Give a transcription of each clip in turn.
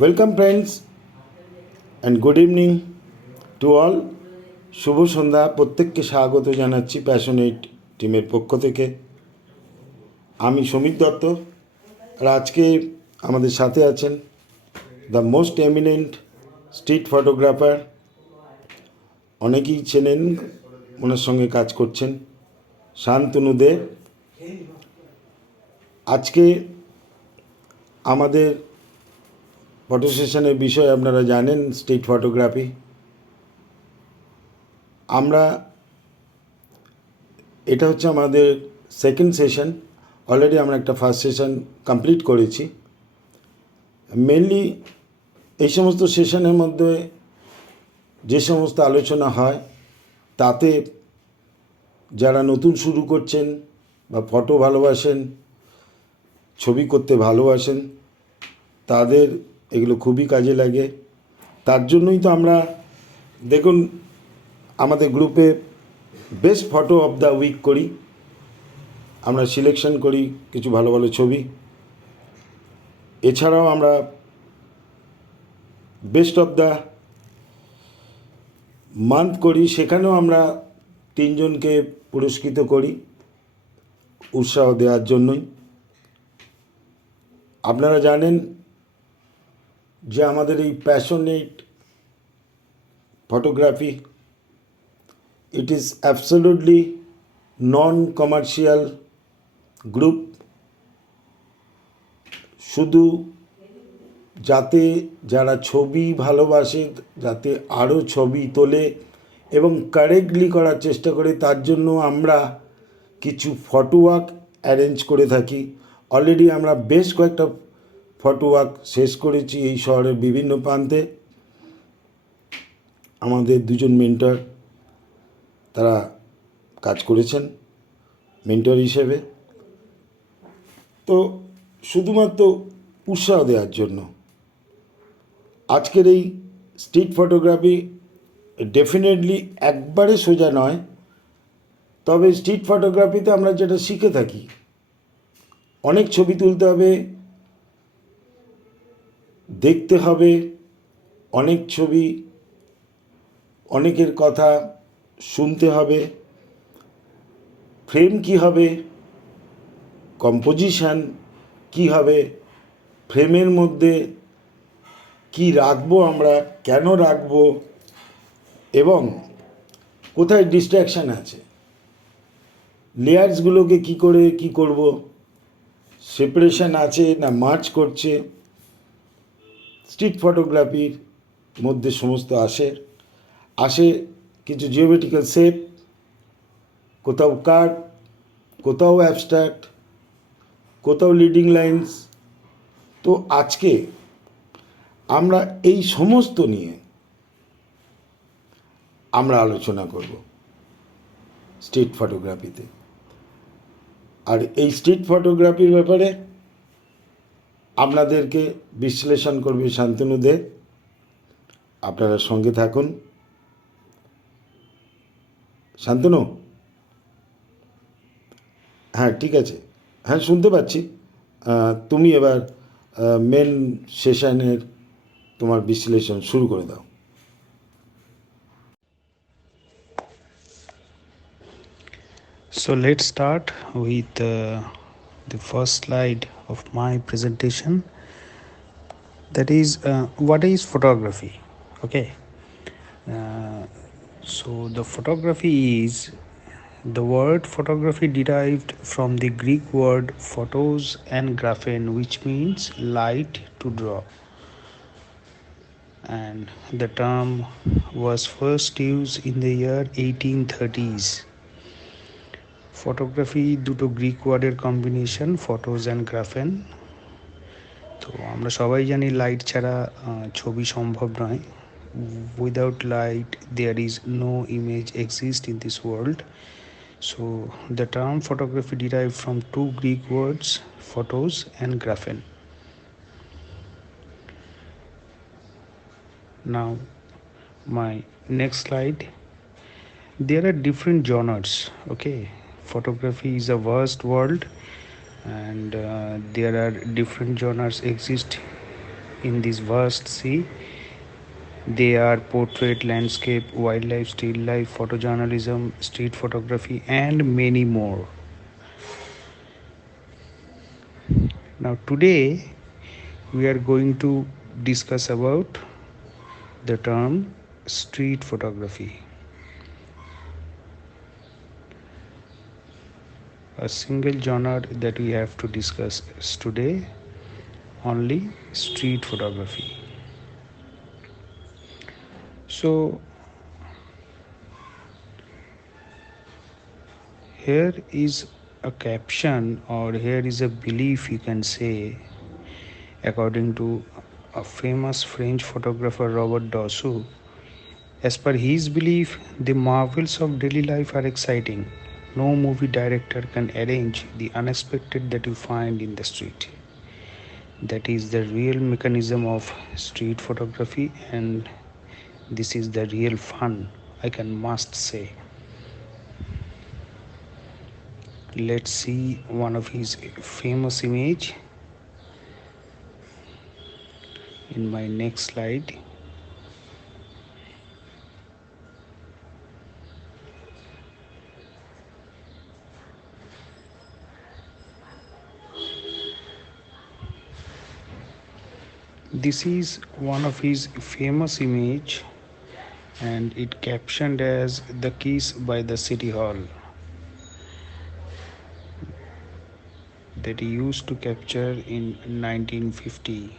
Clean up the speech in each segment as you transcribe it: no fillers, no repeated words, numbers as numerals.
Welcome friends and good evening to all. শুভ সন্ধ্যা। প্রত্যেককে স্বাগত জানাচ্ছি প্যাশনেট টিমের পক্ষ থেকে। আমি সমীর দত্ত, আর আজকে আমাদের সাথে আছেন the most eminent street photographer, অনেকেই চেনেন, ওনার সঙ্গে কাজ করছেন, শান্তনু দে। আজকে আমাদের ফটো সেশনের বিষয় আপনারা জানেন, স্ট্রিট ফটোগ্রাফি। এটা হচ্ছে আমাদের সেকেন্ড সেশন। অলরেডি আমরা একটা ফার্স্ট সেশন কমপ্লিট করেছি। মেনলি এই সমস্ত সেশনের মধ্যে যে সমস্ত আলোচনা হয়, তাতে যারা নতুন শুরু করছেন বা ফটো ভালোবাসেন, ছবি করতে ভালোবাসেন, তাদের এগুলো খুবই কাজে লাগে। তার জন্যই তো আমরা, দেখুন, আমাদের গ্রুপে best photo of the week করি। আমরা সিলেকশন করি কিছু ভালো ভালো ছবি। এছাড়াও আমরা বেস্ট অফ দ্য মান্থ করি, সেখানেও আমরা তিনজনকে পুরস্কৃত করি উৎসাহ দেওয়ার জন্যই। আপনারা জানেন যে আমাদের এই passionate photography, it is absolutely non commercial group. শুধু যাতে যারা ছবি ভালোবাসে, যাতে আরও ছবি তোলে এবং কারেক্টলি করার চেষ্টা করে, তার জন্য আমরা কিছু ফটো ওয়ার্ক অ্যারেঞ্জ করে থাকি। অলরেডি আমরা বেশ কয়েকটা ফটো ওয়ার্ক শেষ করেছি এই শহরের বিভিন্ন প্রান্তে। আমাদের দুজন মেন্টর, তারা কাজ করেছেন মেন্টর হিসেবে। তো শুধুমাত্র উৎসাহ দেওয়ার জন্য আজকের এই স্ট্রিট ফটোগ্রাফি ডেফিনেটলি একবারে সোজা নয়। তবে স্ট্রিট ফটোগ্রাফিতে আমরা যেটা শিখে থাকি, অনেক ছবি তুলতে হবে, দেখতে হবে অনেক ছবি, অনেকের কথা শুনতে হবে, ফ্রেম কী হবে, কম্পোজিশান কী হবে, ফ্রেমের মধ্যে কি রাখবো আমরা, কেন রাখবো, এবং কোথায় ডিস্ট্র্যাকশান আছে, লেয়ার্সগুলোকে কি করে কি করব, সেপারেশন আছে না মার্চ করছে, স্ট্রিট ফটোগ্রাফির মধ্যে সমস্ত আসে কিছু জিওমেট্রিক্যাল শেপ, কোথাও কাট, কোথাও অ্যাবস্ট্রাক্ট, কোথাও লিডিং লাইন্স। তো আজকে আমরা এই সমস্ত নিয়ে আমরা আলোচনা করব স্ট্রিট ফটোগ্রাফিতে। আর এই স্ট্রিট ফটোগ্রাফির ব্যাপারে আপনাদেরকে বিশ্লেষণ করবে শান্তনু দে। আপনারা সঙ্গে থাকুন। শান্তনু, হ্যাঁ ঠিক আছে, হ্যাঁ শুনতে পাচ্ছি। তুমি এবার মেন সেশনের তোমার বিশ্লেষণ শুরু করে দাও। So let's start with the first slide of my presentation. That is, what is photography? Okay. So the photography is the word photography derived from the Greek word photos and graphen, which means light to draw. And the term was first used in the year 1830s. Photography দুটো Greek ওয়ার্ডের combination, photos and graphein. তো আমরা সবাই জানি light ছাড়া ছবি সম্ভব নয়। Without light there is no image exist in this world. So the term photography derive from two Greek words, photos and graphein. Now my next slide. There are different genres. Okay, photography is a vast world, and there are different genres exist in this vast sea. They are portrait, landscape, wildlife, still life, photojournalism, street photography, and many more. Now, today we are going to discuss about the term street photography. A single genre that we have to discuss today, only street photography. So here is a caption, or here is a belief, you can say, according to a famous French photographer Robert Dossou. As per his belief, the marvels of daily life are exciting. No movie director can arrange the unexpected that you find in the street. That is the real mechanism of street photography, and this is the real fun, I can must say. Let's see one of his famous image in my next slide. This is one of his famous image, and it captioned as "The Kiss" by the City Hall, that he used to capture in 1950,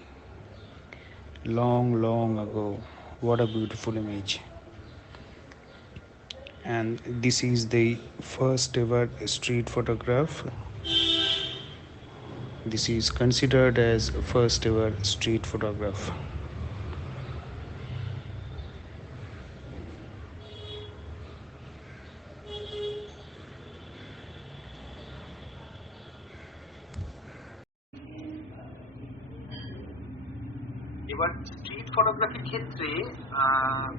long ago. What a beautiful image. And this is the first ever street photograph. This is considered as first ever street photograph. এবার street ফটোগ্রাফির ক্ষেত্রে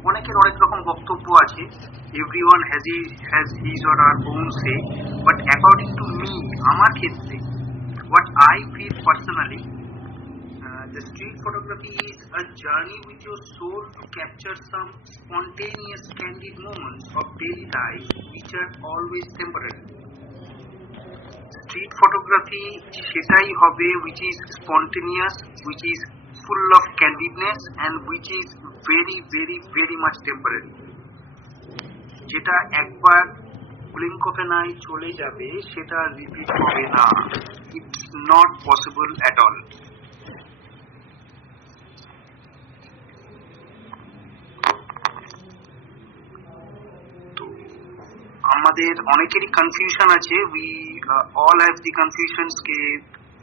অনেকের অনেক রকম বক্তব্য আছে। Everyone has his or her own say, but according to me, আমার ক্ষেত্রে what I feel personally, the street photography is a journey with your soul to capture some spontaneous candid moments of daily life which are always temporary. Street photography সেটাই হবে which is spontaneous, which is full of candidness, and which is very much temporary. যেটা একবার blink of an eye চলে যাবে, সেটা repeat হবে না। It's not possible at all. তো আমাদের অনেকেরই কনফিউশন আছে। We all have the confusions K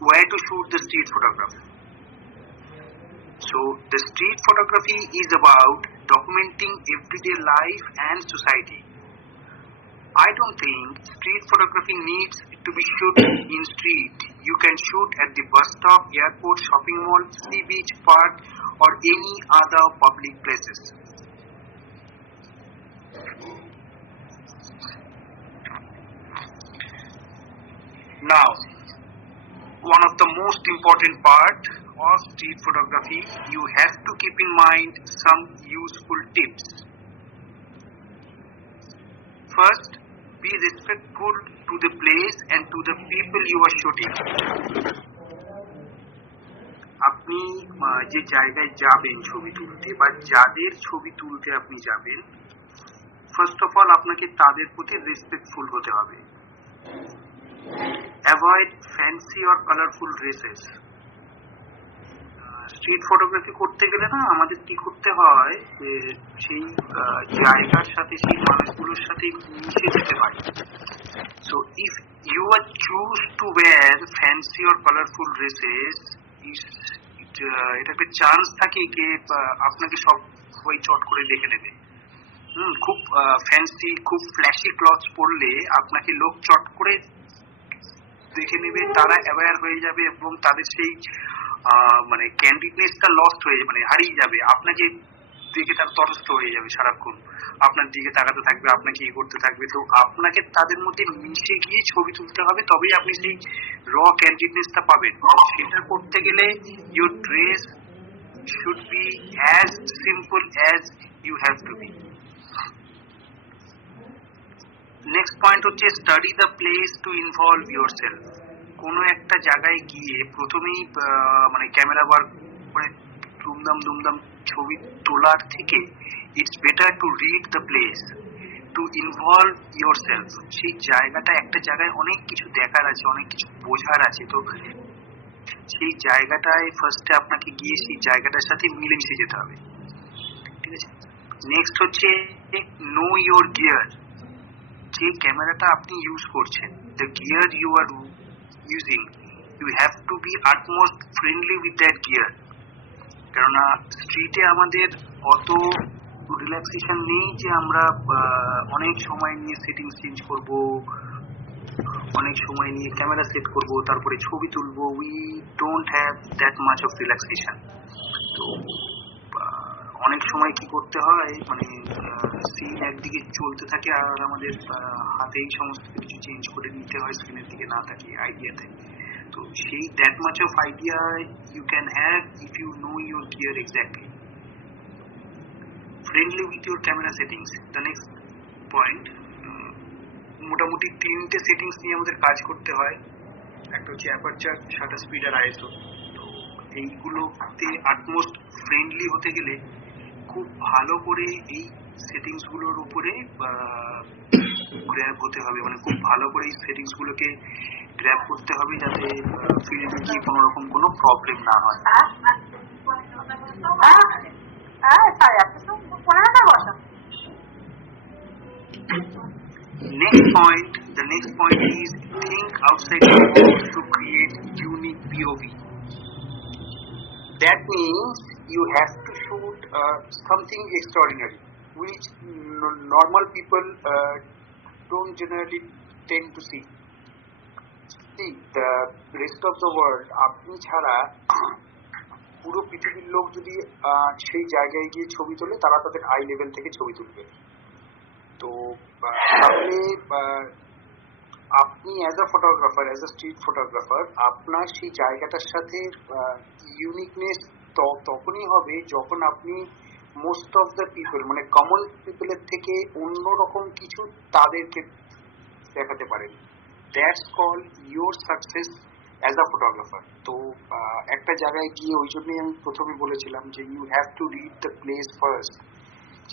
where to shoot the street photograph. So the street photography is about documenting everyday life and society. I don't think street photography needs to be shot in street. You can shoot at the bus stop, airport, shopping mall, sea beach, park, or any other public places. Now, one of the most important part of street photography, you have to keep in mind some useful tips. First, be respectful to the place and to the people you are shooting. আপনি যে জায়গায় যাবেন ছবি তুলতে, বা যাদের ছবি তুলতে আপনি যাবেন, ফার্স্ট অফ অল আপনাকে তাদের প্রতি রেসপেক্টফুল হতে হবে। Avoid fancy or colourful dresses. Street photography করতে গেলে না আমাদের কি করতে হয়, যে সেই জায়গার সাথে, সেই মানুষগুলোর সাথে মিশে যেতে হয়। So if you are choose to wear fancy or colourful dresses, এটা একটা চান্স থাকে যে আপনাকে সবাই চট করে দেখে নেবে। খুব ফ্যান্সি, খুব ফ্ল্যাশি ক্লথস পরলে আপনাকে লোক চট করে দেখে নেবে, তারা অ্যাওয়্যার হয়ে যাবে এবং তাদের সেই মানে ক্যান্ডিডনেসটা লস্ট হয়ে যাবে, মানে হারিয়ে যাবে। আপনাকে দেখে তারা তটস্থ হয়ে যাবে, সারাক্ষণ আপনার দিকে তাকাতে থাকবে, আপনাকে ই করতে থাকবে। তো আপনাকে তাদের মধ্যে মিশে গিয়ে ছবি তুলতে হবে, তবেই আপনি সেই র ক্যান্ডিডনেসটা পাবেন। সেটা করতে গেলে your dress should be as simple as you have to be. Next point হচ্ছে study the place to involve yourself. কোনো একটা জায়গায় গিয়ে প্রথমেই মানে ক্যামেরা বার করে দুমদাম ছবি তোলার থেকে it's better to read the place, to involve your self. সেই জায়গাটা, একটা জায়গায় অনেক কিছু দেখার আছে, অনেক কিছু বোঝার আছে, তো সেই জায়গাটায় ফার্স্টে আপনাকে গিয়ে সেই জায়গাটার সাথে মিলেমিশে যেতে হবে, ঠিক আছে। নেক্সট হচ্ছে নো ইয়োর গিয়ার। যে ক্যামেরাটা আপনি ইউজ করছেন, the gear you are using, you have to be utmost friendly with that gear. কেননা স্ট্রিটে আমাদের অত রিল্যাক্সেশন নেই যে আমরা অনেক সময় নিয়ে সেটিংস চেঞ্জ করব, অনেক সময় নিয়ে ক্যামেরা সেট করব, তারপরে ছবি তুলবো। We don't have that much of relaxation. তো অনেক সময় কি করতে হয়, মানে সিন একদিকে চলতে থাকে আর আমাদের হাতেই সমস্ত কিছু চেঞ্জ করে নিতে হয়, স্ক্রিনের দিকে না তাকিয়ে আইডিয়াতে। তো সেই that much of idea you can have if you know your gear exactly. Friendly with your camera settings. The next point, মোটামুটি তিনটে সেটিংস নিয়ে আমাদের কাজ করতে হয়। একটা হচ্ছে অ্যাপারচার, শাটার স্পিড আর আইএসও। তো এইগুলোতে আটমোস্ট ফ্রেন্ডলি হতে গেলে খুব ভালো করে এই সেটিংস গুলোর উপরে গ্র্যাব হতে হবে, মানে খুব ভালো করে এই সেটিংস গুলোকে গ্র্যাব করতে হবে যাতে ফিল্ডে গিয়ে কোনো রকম কোনো প্রবলেম না হয়। The next point is think outside the box to create unique POV. That means you have to shoot something extraordinary, which normal people don't generally tend to see. See, the rest of the world, আপনি ছাড়া পুরো পৃথিবীর লোক যদি সেই জায়গায় গিয়ে ছবি তোলে, তারা তাদের আই লেভেল থেকে ছবি তুলবে। তো তাহলে আপনি as a photographer, as a street photographer, আপনার সেই জায়গাটার সাথে ইউনিকনেস তখনই হবে যখন আপনি মোস্ট অফ দ্য পিপল, মানে কমন পিপলের থেকে অন্যরকম কিছু তাদেরকে দেখাতে পারেন। That's call your success as a photographer. তো একটা জায়গায় গিয়ে, ওই জন্যই আমি প্রথমে বলেছিলাম যে you have to read the place first.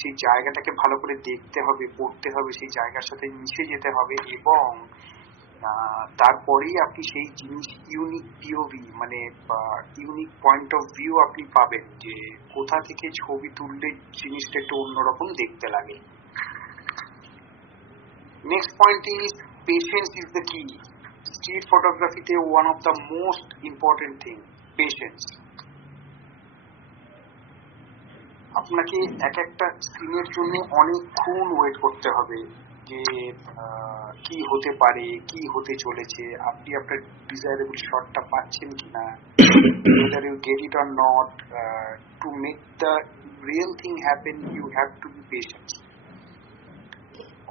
সেই জায়গাটাকে ভালো করে দেখতে হবে, পড়তে হবে, সেই জায়গার সাথে মিশে যেতে হবে, এবং তারপরেই আপনি সেই জিনিস ইউনিক পিওভি, মানে ইউনিক পয়েন্ট অফ ভিউ আপনি পাবেন, যে কোথা থেকে ছবি তুললে জিনিসটা একটু অন্যরকম দেখতে লাগে। Next point is patience is the কি। স্ট্রিট ফটোগ্রাফিতে one of the most important thing, patience. আপনাকে এক একটা সিনের জন্য অনেকক্ষণ ওয়েট করতে হবে যে কি হতে পারে, কি হতে চলেছে, আপনি আপনার ডিজায়ারেবল শটটা পাচ্ছেন কিনা, whether you get it or not. To make the real thing happen, you have to be patient.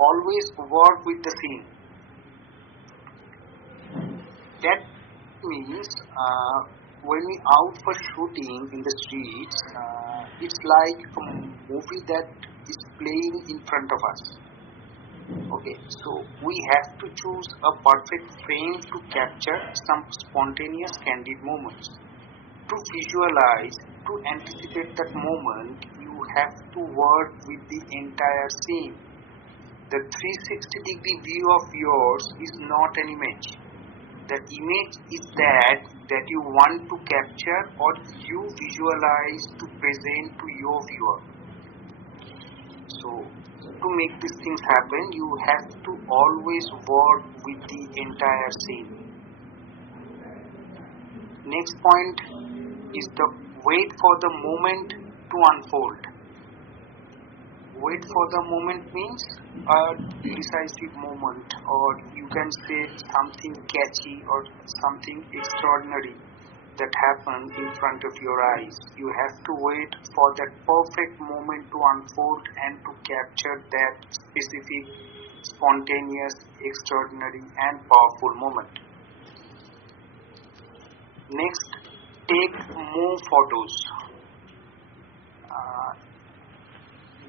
Always work with the scene. That means when we out for shooting in the streets, it's like a movie that is playing in front of us. Okay, so we have to choose a perfect frame to capture some spontaneous candid moments. To visualize, to anticipate that moment, you have to work with the entire scene. The 360-degree view of yours is not an image. The image is that you want to capture or you visualize to present to your viewer. So to make these things happen, you have to always work with the entire scene. Next point is the wait for the moment to unfold. Wait for the moment means a decisive moment, or you can say something catchy or something extraordinary that happened in front of your eyes. You have to wait for that perfect moment to unfold and to capture that specific, spontaneous, extraordinary and powerful moment. Next, take more photos.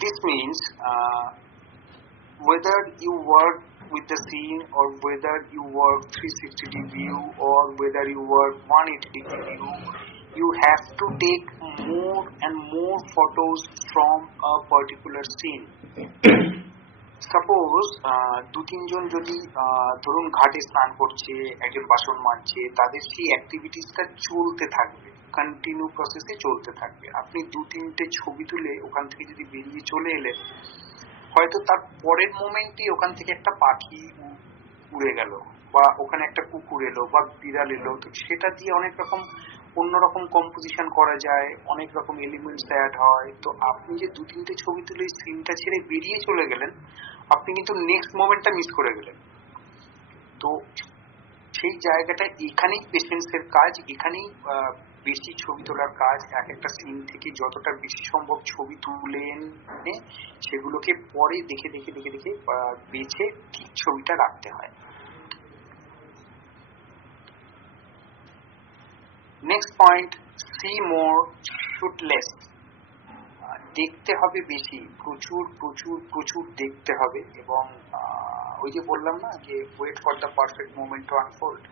This means whether you work with the scene or whether you work 360 view or whether you work 180 view, you have to take more and more photos from a particular scene. Suppose দু তিনজন যদি ধরুন ঘাটে স্নান করছে, একজন বাসন মাজছে, তাদের সেই অ্যাক্টিভিটিসটা চলতে থাকবে, কন্টিনিউ প্রসেসে চলতে থাকবে। আপনি দু তিনটে ছবি তুলে ওখান থেকে যদি বেরিয়ে চলে এলেন, হয়তো তার পরের মোমেন্টে ওখান থেকে একটা পাখি উড়ে গেল বা ওখানে একটা কুকুর এলো বা বিড়াল এলো, তো সেটা দিয়ে অনেক রকম অন্যরকম কম্পোজিশন করা যায়, অনেক রকম এলিমেন্টস অ্যাড হয়। তো আপনি যে দু তিনটে ছবি তুলে সিনটা ছেড়ে বেরিয়ে চলে গেলেন, আপনি কিন্তু নেক্সট মোমেন্টটা মিস করে গেলেন। তো সেই জায়গাটা এখানেই পেশেন্সের কাজ, এখানেই বেশি ছবি তোলার কাজ। এক একটা সিন থেকে যতটা বেশি সম্ভব ছবি তুলে এনে সেগুলোকে পরে দেখে দেখে দেখে দেখে বেছে ঠিক ছবিটা রাখতে হয়। Next point, see more shoot less. দেখতে হবে বেশি, প্রচুর প্রচুর প্রচুর দেখতে হবে। এবং ওই যে বললাম না যে wait for the perfect moment to unfold,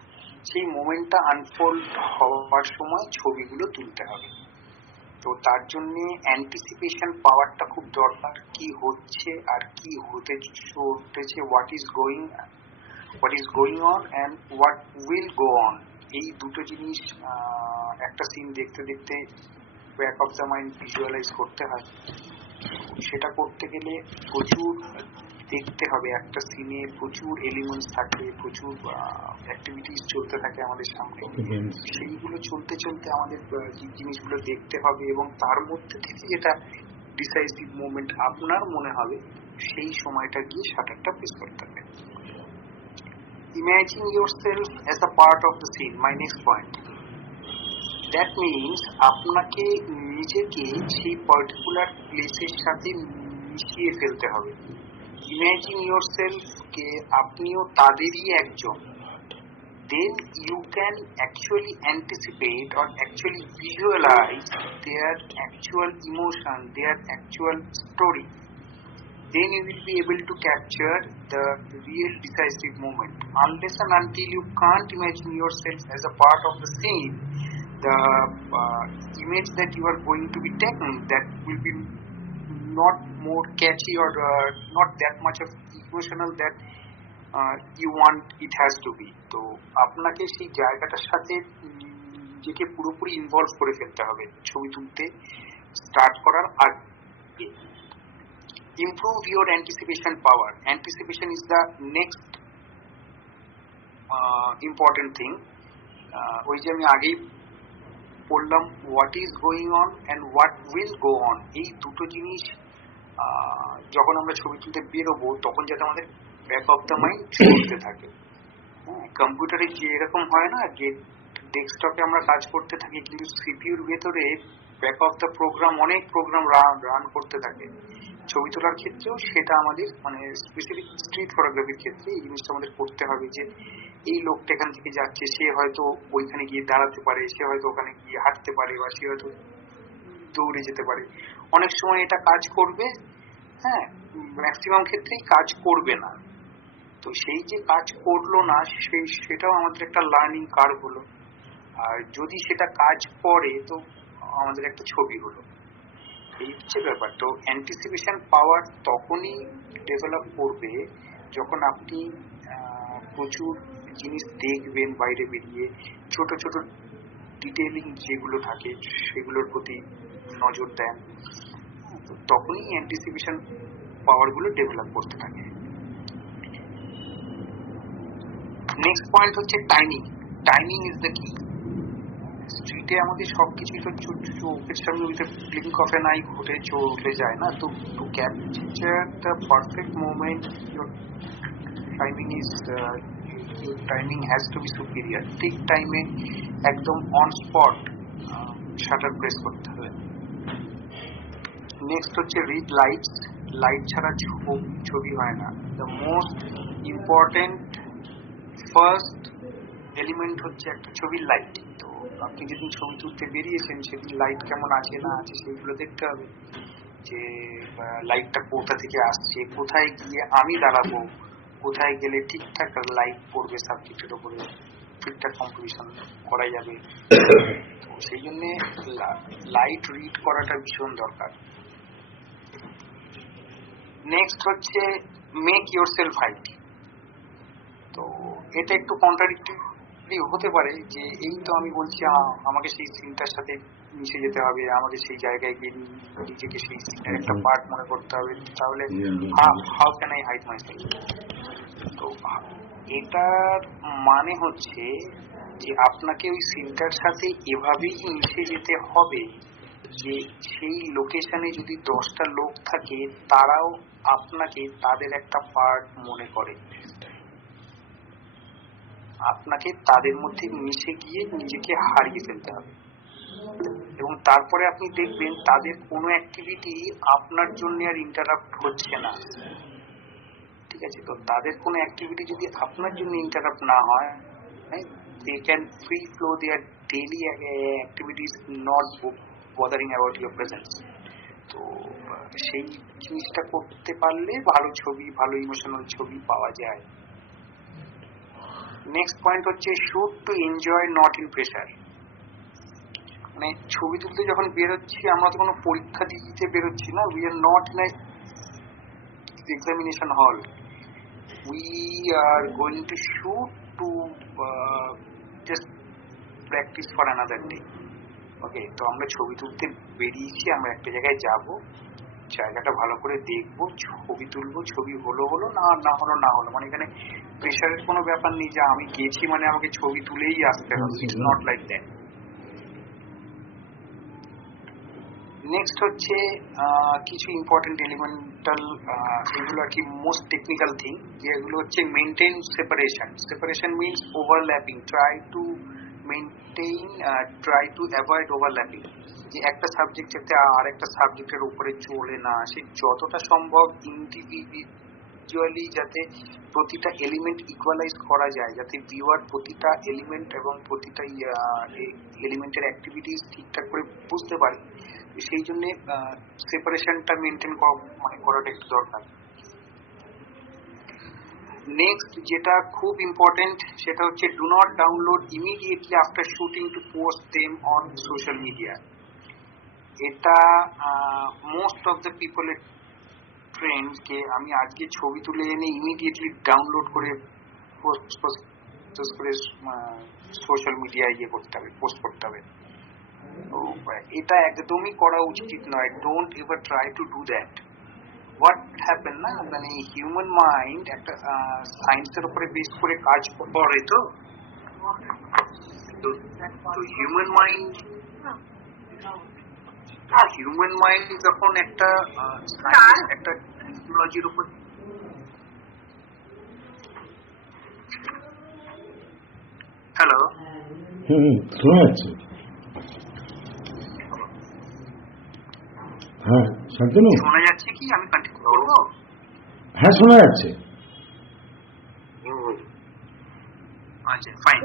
সেই মোমেন্টটা আনফোল্ড হওয়ার সময় ছবিগুলো তুলতে হবে। তো তার জন্য অ্যান্টিসিপেশন পাওয়ারটা খুব দরকার। কি হচ্ছে আর কি হতে চলতেছে, what is going on and what will go on, এই দুটো জিনিস একটা সিন দেখতে দেখতে back of the mind visualize করতে হয়। সেটা করতে গেলে প্রচুর দেখতে হবে। একটা সিনে প্রচুর এলিমেন্টস থাকে, প্রচুর অ্যাক্টিভিটিস চলতে থাকে আমাদের সামনে, সেইগুলো চলতে চলতে আমাদের জিনিসগুলো দেখতে হবে এবং তার মধ্যে থেকে যেটা ডিসাইসিভ মোমেন্ট আপনার মনে হবে সেই সময়টা গিয়ে শাটারটা প্রেস করতে হবে। Imagine yourself as a part of the scene. My next point. That means আপনাকে নিজেকে সেই পার্টিকুলার প্লেসের সাথে মিশিয়ে ফেলতে হবে। Imagine yourself কে আপনিও তাদেরই একজন। Then you can actually anticipate or actually visualize their actual emotion, their actual story. Then you will be able to capture the real decisive moment. Unless and until you can't imagine yourself as a part of the scene, the image that you are going to be taken, that will be not more catchy or not that much of emotional that you want it has to be. তো আপনাকে সেই জায়গাটার সাথে নিজেকে পুরোপুরি involve করে ফেলতে হবে ছবি তুলতে স্টার্ট করার আগে। Improve your anticipation power. Anticipation is the next important thing. ওই যে আমি আগেই বললাম, what is going on and what will go on, এই দুটো জিনিস যখন আমরা ছবি তুলতে বেরোবো তখন যাতে আমাদের ব্যাক অফ দ্য মাইন্ড চলতে থাকে। কম্পিউটারে যে এরকম হয় না যে ডেস্কটপে আমরা কাজ করতে থাকি কিন্তু সিপিইউর ভেতরে ব্যাক অফ দ্য প্রোগ্রাম অনেক প্রোগ্রাম রান করতে থাকে। ছবি তোলার ক্ষেত্রেও সেটা আমাদের মানে স্পেসিফিক স্ট্রিট ফটোগ্রাফির ক্ষেত্রে এই জিনিসটা আমাদের করতে হবে যে এই লোকটা এখান থেকে যাচ্ছে, সে হয়তো ওইখানে গিয়ে দাঁড়াতে পারে, সে হয়তো ওখানে গিয়ে হাঁটতে পারে বা সে হয়তো দৌড়ে যেতে পারে। অনেক সময় এটা কাজ করবে, হ্যাঁ, ম্যাক্সিমাম ক্ষেত্রেই কাজ করবে না। তো সেই যে কাজ করলো না সেটাও আমাদের একটা লার্নিং কার্ভ হলো। আর যদি সেটা কাজ করে তো আমাদের একটা ছবি হলো। এই হচ্ছে ব্যাপার। তো অ্যান্টিসিপেশন পাওয়ার তখনই ডেভেলপ করবে যখন আপনি প্রচুর জিনিস দেখবেন বাইরে বেরিয়ে, ছোট ছোট ডিটেইলিং যেগুলো থাকে সেগুলোর প্রতি নজর দেন, তখনই অ্যান্টিসিপেশন পাওয়ারগুলো ডেভেলপ করতে থাকে। নেক্সট পয়েন্ট হচ্ছে timing. Timing is the key. স্ট্রিটে আমাদের সবকিছু তো চোখের সামনে with blink of an eye ঘটে চলে যায় না। তো to capture the perfect moment your timing has to be superior. ঠিক টাইমে একদম অন স্পট শাটার প্রেস করতে হবে। নেক্সট হচ্ছে রিড লাইটস। লাইট ছাড়া ছবি হয় না। The most important first element হচ্ছে একটা ছবির লাইট। তো আপনি যেদিন ছবি তুলতে বেরিয়েছেন সেদিন লাইট কেমন আছে না আছে সেইগুলো দেখতে হবে, যে লাইটটা কোথা থেকে আসছে, কোথায় গিয়ে আমি দাঁড়াবো, কোথায় গেলে ঠিকঠাক লাইট পড়বে সাবজেক্টের উপরে, ঠিকঠাক কম্পোজিশন করা যাবে। তো সেই জন্যে লাইট রিড করাটা ভীষণ দরকার। নেক্সট হচ্ছে মেক ইউর সেলফ হাইট। তো এটা একটু কন্ট্রাডিক্টরি হতে পারে যে এই তো আমি বলছি আমাকে সেই সিনটার সাথে মিশে যেতে হবে, আমাকে সেই জায়গায় গিয়ে নিজেকে সেই সিনের একটা পার্ট মনে করতে হবে, তাহলে how can I hide myself. তো এটার মানে হচ্ছে যে আপনাকে ওই সিনটার সাথে এভাবেই মিশে যেতে হবে যে সেই লোকেশনে যদি 10টা লোক থাকে তারাও আপনাকে তাদের একটা পার্ট মনে করে, আপনাকে তাদের মধ্যে মিশে গিয়ে নিজেকে হারিয়ে ফেলতে হবে। এবং তারপরে আপনি দেখবেন তাদের কোনো অ্যাক্টিভিটি আপনার জন্য আর ইন্টারাপ্ট হচ্ছে না, ঠিক আছে? তো তাদের কোনো অ্যাক্টিভিটি যদি আপনার জন্য ইন্টারাপ্ট না হয়, they can free flow their daily activities, not bothering about your presence. তো সেই জিনিসটা করতে পারলে ভালো ছবি, ভালো ইমোশনাল ছবি পাওয়া যায়। নেক্সট পয়েন্ট হচ্ছে shoot to enjoy, not in pressure. মানে ছবি তুলতে যখন বেরোচ্ছি আমরা তো কোনো পরীক্ষা দিতে বেরোচ্ছি না, we are not in examination hall, we are going to shoot to just practice for another day. Okay, তো আমরা ছবি তুলতে বেরিয়েছি, আমরা একটা জায়গায় যাব, জায়গাটা ভালো করে দেখবো, ছবি তুলবো, ছবি হলো হলো, না হলো না হলো। মানে এখানে প্রেশারের কোনো ব্যাপার নেই যে আমি গেছি মানে আমাকে ছবি তুলেই আসতে হবে, it's not like that. Next হচ্ছে কিছু ইম্পর্টেন্ট এলিমেন্টাল, এগুলো আর কি মোস্ট টেকনিক্যাল থিং, যেগুলো হচ্ছে maintain separation. Separation means overlapping, try to avoid overlapping, যে একটা সাবজেক্ট যাতে আর একটা সাবজেক্টের উপরে চলে না আসে, যতটা সম্ভব ইন্ডিভিজুয়ালি যাতে প্রতিটা এলিমেন্ট ইকুয়ালাইজ করা যায়, যাতে ভিউয়ার প্রতিটা এলিমেন্ট এবং প্রতিটা এলিমেন্টের অ্যাক্টিভিটিস ঠিকঠাক করে বুঝতে পারে। সেই জন্য সেপারেশনটা মেনটেন করাটা একটু দরকার। নেক্সট যেটা খুব ইম্পর্টেন্ট সেটা হচ্ছে do not download immediately after shooting to post them on social media. এটা মোস্ট অফ দ্য পিপলের ট্রেন্ড, কে আমি আজকে ছবি তুলে এনে ইমিডিয়েটলি ডাউনলোড করে পোস্ট করে সোশ্যাল মিডিয়ায় করতে হবে, পোস্ট করতে হবে। তো এটা একদমই করা উচিত নয়, don't ever try to do that. What happen না, মানে হিউম্যান মাইন্ড একটা সায়েন্সের উপরে বেস করে কাজ করে, তো হিউম্যান মাইন্ড যখন একটা একটা টেকনোলজির উপর, হ্যালো, শোনা যাচ্ছে? হ্যাঁ শান্তনু, শোনা যাচ্ছে কি? আমি কন্টিনিউ করবো? হ্যাঁ শোনা যাচ্ছে। আচ্ছা ফাইন।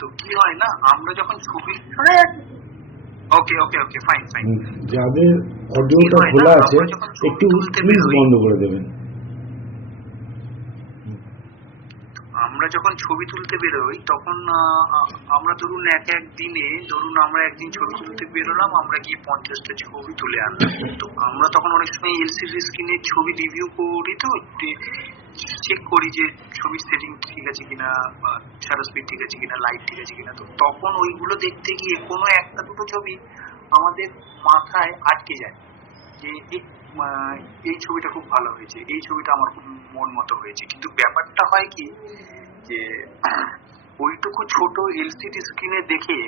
তো কি হয় না, আমরা যখন ছবি, ওকে ওকে ওকে ফাইন ফাইন, যাদের অডিওটা খোলা আছে একটু প্লিজ বন্ধ করে দেবেন। আমরা যখন ছবি তুলতে বেরোই তখন আমরা ধরুন এক দিনে, ধরুন আমরা একদিন ছবি তুলতে বেরোলাম, আমরা গিয়ে 50টা ছবি তুলে আনলাম। তো আমরা তখন অনেক সময় এলসিডি স্ক্রিনে ছবি রিভিউ করি, তো চেক করি যে ছবির সেটিং ঠিক আছে কিনা, শাটার স্পিড ঠিক আছে কিনা, লাইট ঠিক আছে কিনা। তো তখন ওইগুলো দেখতে গিয়ে কোনো একটা দুটো ছবি আমাদের মাথায় আটকে যায় যে এই ছবিটা খুব ভালো হয়েছে, এই ছবিটা আমার খুব মন মতো হয়েছে। কিন্তু ব্যাপারটা হয় কি যে ওইটুকু ছোট এলসিডি স্ক্রিনে দেখে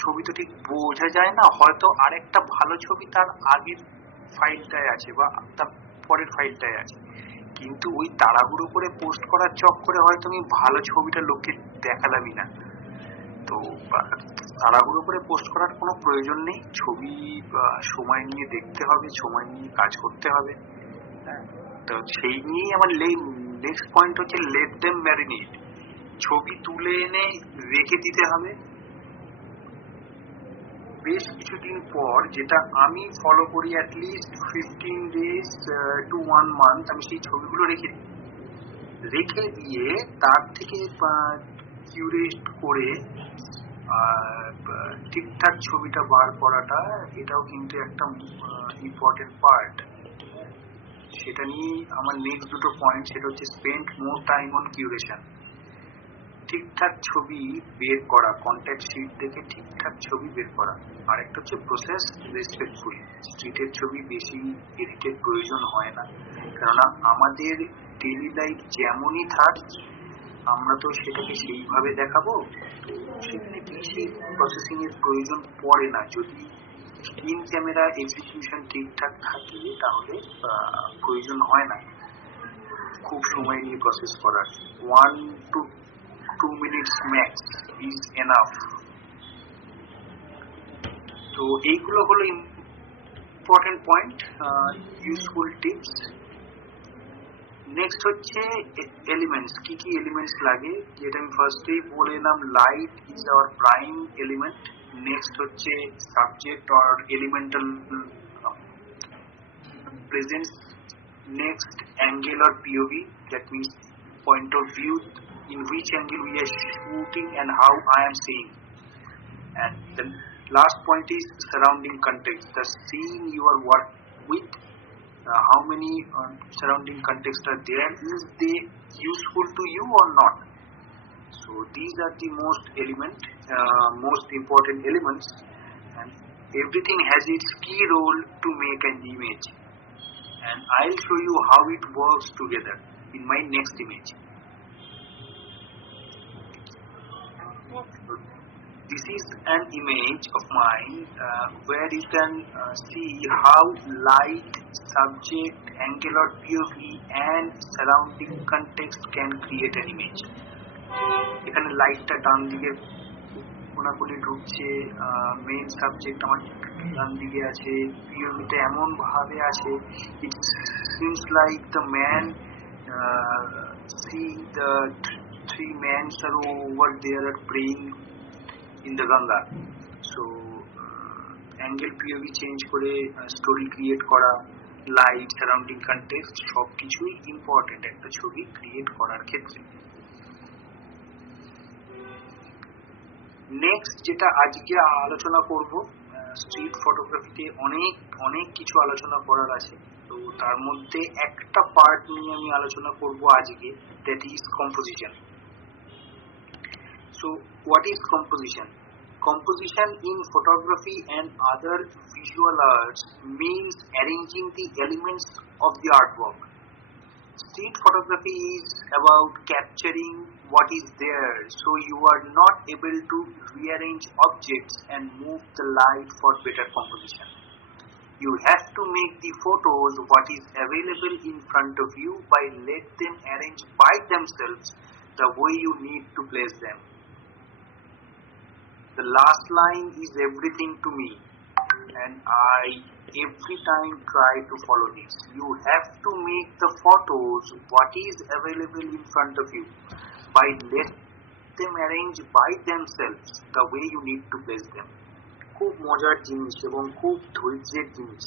ছবি তো ঠিক বোঝা যায় না, হয়তো আরেকটা ভালো ছবি তার আগের ফাইলটায় আছে বা তার পরের ফাইলটায় আছে, কিন্তু ওই তাড়াহুড়ো করে পোস্ট করার চক্করে হয়তো আমি ভালো ছবিটা লোককে দেখালামই না। তো তাড়াহুড়ো করে পোস্ট করার কোনো প্রয়োজন নেই, ছবি সময় নিয়ে দেখতে হবে, সময় নিয়ে কাজ করতে হবে। তো সেই নিয়েই আমার নেক্সট পয়েন্ট হচ্ছে লেট দেম ম্যারিনেট। ছবি তুলে এনে রেখে দিতে হবে, বেশ কিছুদিন পর, যেটা আমি ফলো করি অ্যাটলিস্ট 15 days to 1 month, আমি সেই ছবিগুলো রেখে দিয়ে তার থেকে কিউরেট করে ঠিকঠাক ছবিটা বার করাটা, এটাও কিন্তু একটা ইম্পর্টেন্ট পার্ট। সেটা নিয়ে আমার নেক্সট দুটো পয়েন্ট, সেটা হচ্ছে spend more time on curation. ঠিকঠাক ছবি বের করা, কন্ট্যাক্ট শিট দেখে ঠিকঠাক ছবি বের করা। আর একটা হচ্ছে প্রসেস রেসপেক্টফুলি। স্ট্রিটের ছবি বেশি এডিটের প্রয়োজন হয় না, কেননা আমাদের ডেইলি লাইফ যেমনই থাক, আমরা তো সেটাকে সেইভাবে দেখাবো, সেখানে বেশি প্রসেসিং এর প্রয়োজন পড়ে না। যদি ইন ক্যামেরা এক্সিকিউশন ঠিকঠাক থাকে তাহলে প্রয়োজন হয় না খুব সময় নিয়ে প্রসেস করার। 1 to 2 minutes max is enough. তো এইগুলো হলো important point, useful tips. Next হচ্ছে এলিমেন্টস, কি কি এলিমেন্টস লাগে, যেটা আমি ফার্স্টেই বলে এলাম, light is our prime element. Next হচ্ছে subject or elemental presence. Next angle or POV, that means point of view, in which angle we are shooting and how I am seeing. And the last point is surrounding context, the scene you are working with, how many surrounding context are there, is they useful to you or not. So these are the most important elements, and everything has its key role to make an image, and I'll show you how it works together in my next image. This is an image of mine where you can see how light, subject, angle or POV and surrounding context can create an image. এখানে লাইটটা ডান দিকে কোনাকুনি ঢুকছে, main subject আমার ডান দিকে আছে, পিওভিটা এমন ভাবে আছে, it seems like the man see the three men are over there are praying in the Ganga. So angle POV change করে স্টোরি ক্রিয়েট করা, লাইট, সারাউন্ডিং কনটেক্সট সবকিছুই ইম্পর্টেন্ট একটা ছবি ক্রিয়েট করার ক্ষেত্রে। নেক্সট যেটা আজকে আলোচনা করব, স্ট্রিট ফটোগ্রাফিতে অনেক কিছু আলোচনা করার আছে, তো তার মধ্যে একটা পার্ট নিয়ে আমি আলোচনা করব আজকে, that is composition. So what is composition? Composition in photography and other visual arts means arranging the elements of the artwork. Street photography is about capturing what is there, so you are not able to rearrange objects and move the light for better composition. You have to make the photos what is available in front of you by let them arrange by themselves the way you need to place them. The last line is everything to me, and I every time try to follow this. You have to make the photos what is available in front of you by let them arrange by themselves the way you need to place them. খুব মজার জিনিস এবং খুব ধৈর্যের জিনিস।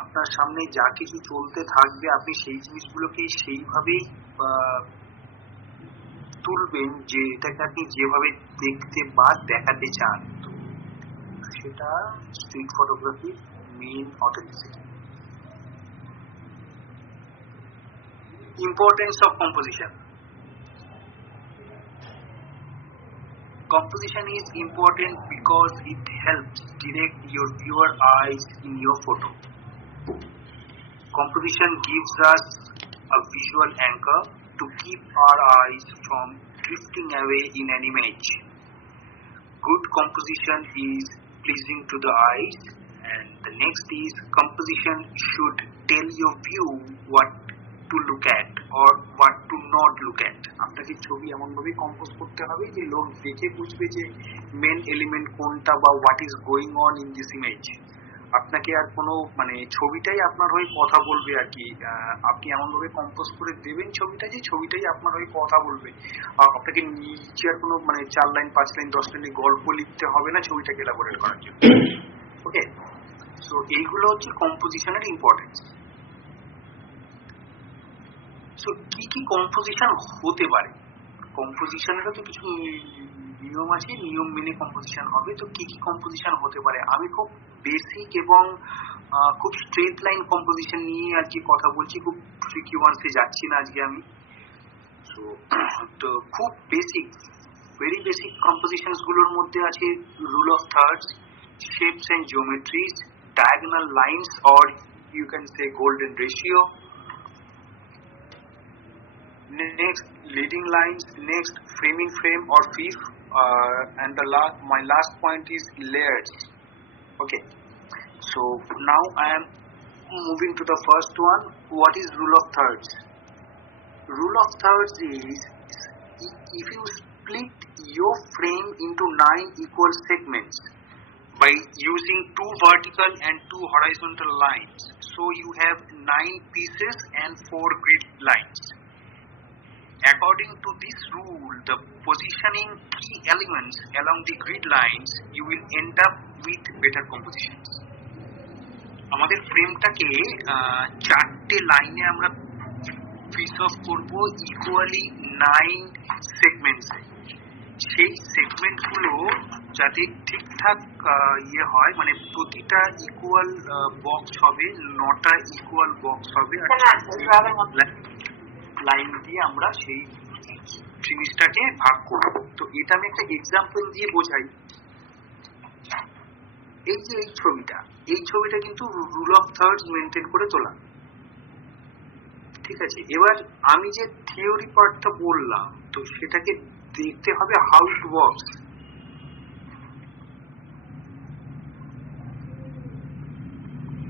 আপনার সামনে যা কিছু চলতে থাকবে, আপনি সেই জিনিসগুলোকে সেইভাবেই তুলবেন যে এটাকে আপনি যেভাবে দেখতে বা দেখাতে চান। তো সেটা স্ট্রিট ফটোগ্রাফির main authenticity. Importance of composition. Composition is important because it helps direct your viewer eyes in your photo. Composition gives us a visual anchor to keep our eyes from drifting away in an image. Good composition is pleasing to the eyes, and the next is composition should tell your view what to look at or what to not look at. আপনাকে ছবি এমন ভাবে compose করতে হবে যে লোক দেখে বুঝবে যে মেন এলিমেন্ট কোনটা বা what is going on in this image. আপনাকে আর কোনো মানে ছবিটাই আপনার হয়ে কথা বলবে আর কি। আপনি এমন ভাবে কম্পোজ করে দেবেন ছবিটা যে ছবিটাই আপনার হয়ে কথা বলবে। আপনাকে নিচে আর কোনো মানে 4 লাইন 5 লাইন 10 লাইন গল্প লিখতে হবে না ছবিটাকে এলাবোরেট করার জন্য। ওকে, সো এইগুলো হচ্ছে কম্পোজিশনের ইম্পর্টেন্স। সো কি কি কম্পোজিশন হতে পারে? কম্পোজিশনেরও তো কিছু নিয়ম আছে, নিয়ম মেনে কম্পোজিশন হবে। তো কি কি কম্পোজিশন হতে পারে? আমি খুব বেসিক এবং খুব স্ট্রেট লাইন কম্পোজিশন নিয়ে আর কি কথা বলছি, খুব ট্রিকি ওয়ান্সে যাচ্ছি না আজকে আমি। সো তো খুব বেসিক, ভেরি বেসিক কম্পোজিশনস গুলোর মধ্যে আছে rule of thirds, shapes and geometries, diagonal lines or you can say golden ratio, next leading lines, next framing frame or fief, and my last point is layers. Okay, so now I am moving to the first one. What is rule of thirds? Rule of thirds is if you split your frame into 9 equal segments by using 2 vertical and 2 horizontal lines, so you have 9 pieces and 4 grid lines. According to this rule, the positioning key elements along the grid lines, you will end up with better compositions. আমাদের ফ্রেমটাকে 4টে লাইনে আমরা piece of করব equally 9 সেগমেন্টসে। সেই সেগমেন্টগুলো যাতে ঠিকঠাক হয়, মানে প্রতিটা ইকুয়াল বক্স হবে, 9টা ইকুয়াল বক্স হবে, আর লাইন দিয়ে আমরা সেই জিনিসটাকে ভাগ করব। তো এটা আমি একটা এক্সাম্পল দিয়ে বোঝাই। এই যে এই ছবিটা কিন্তু রুল অফ থার্ডস মেনটেন করে তোলা, ঠিক আছে। এবার আমি যে থিওরি পার্টটা বললাম, তো সেটাকে দেখতে হবে হাউ ইট ওয়ার্কস।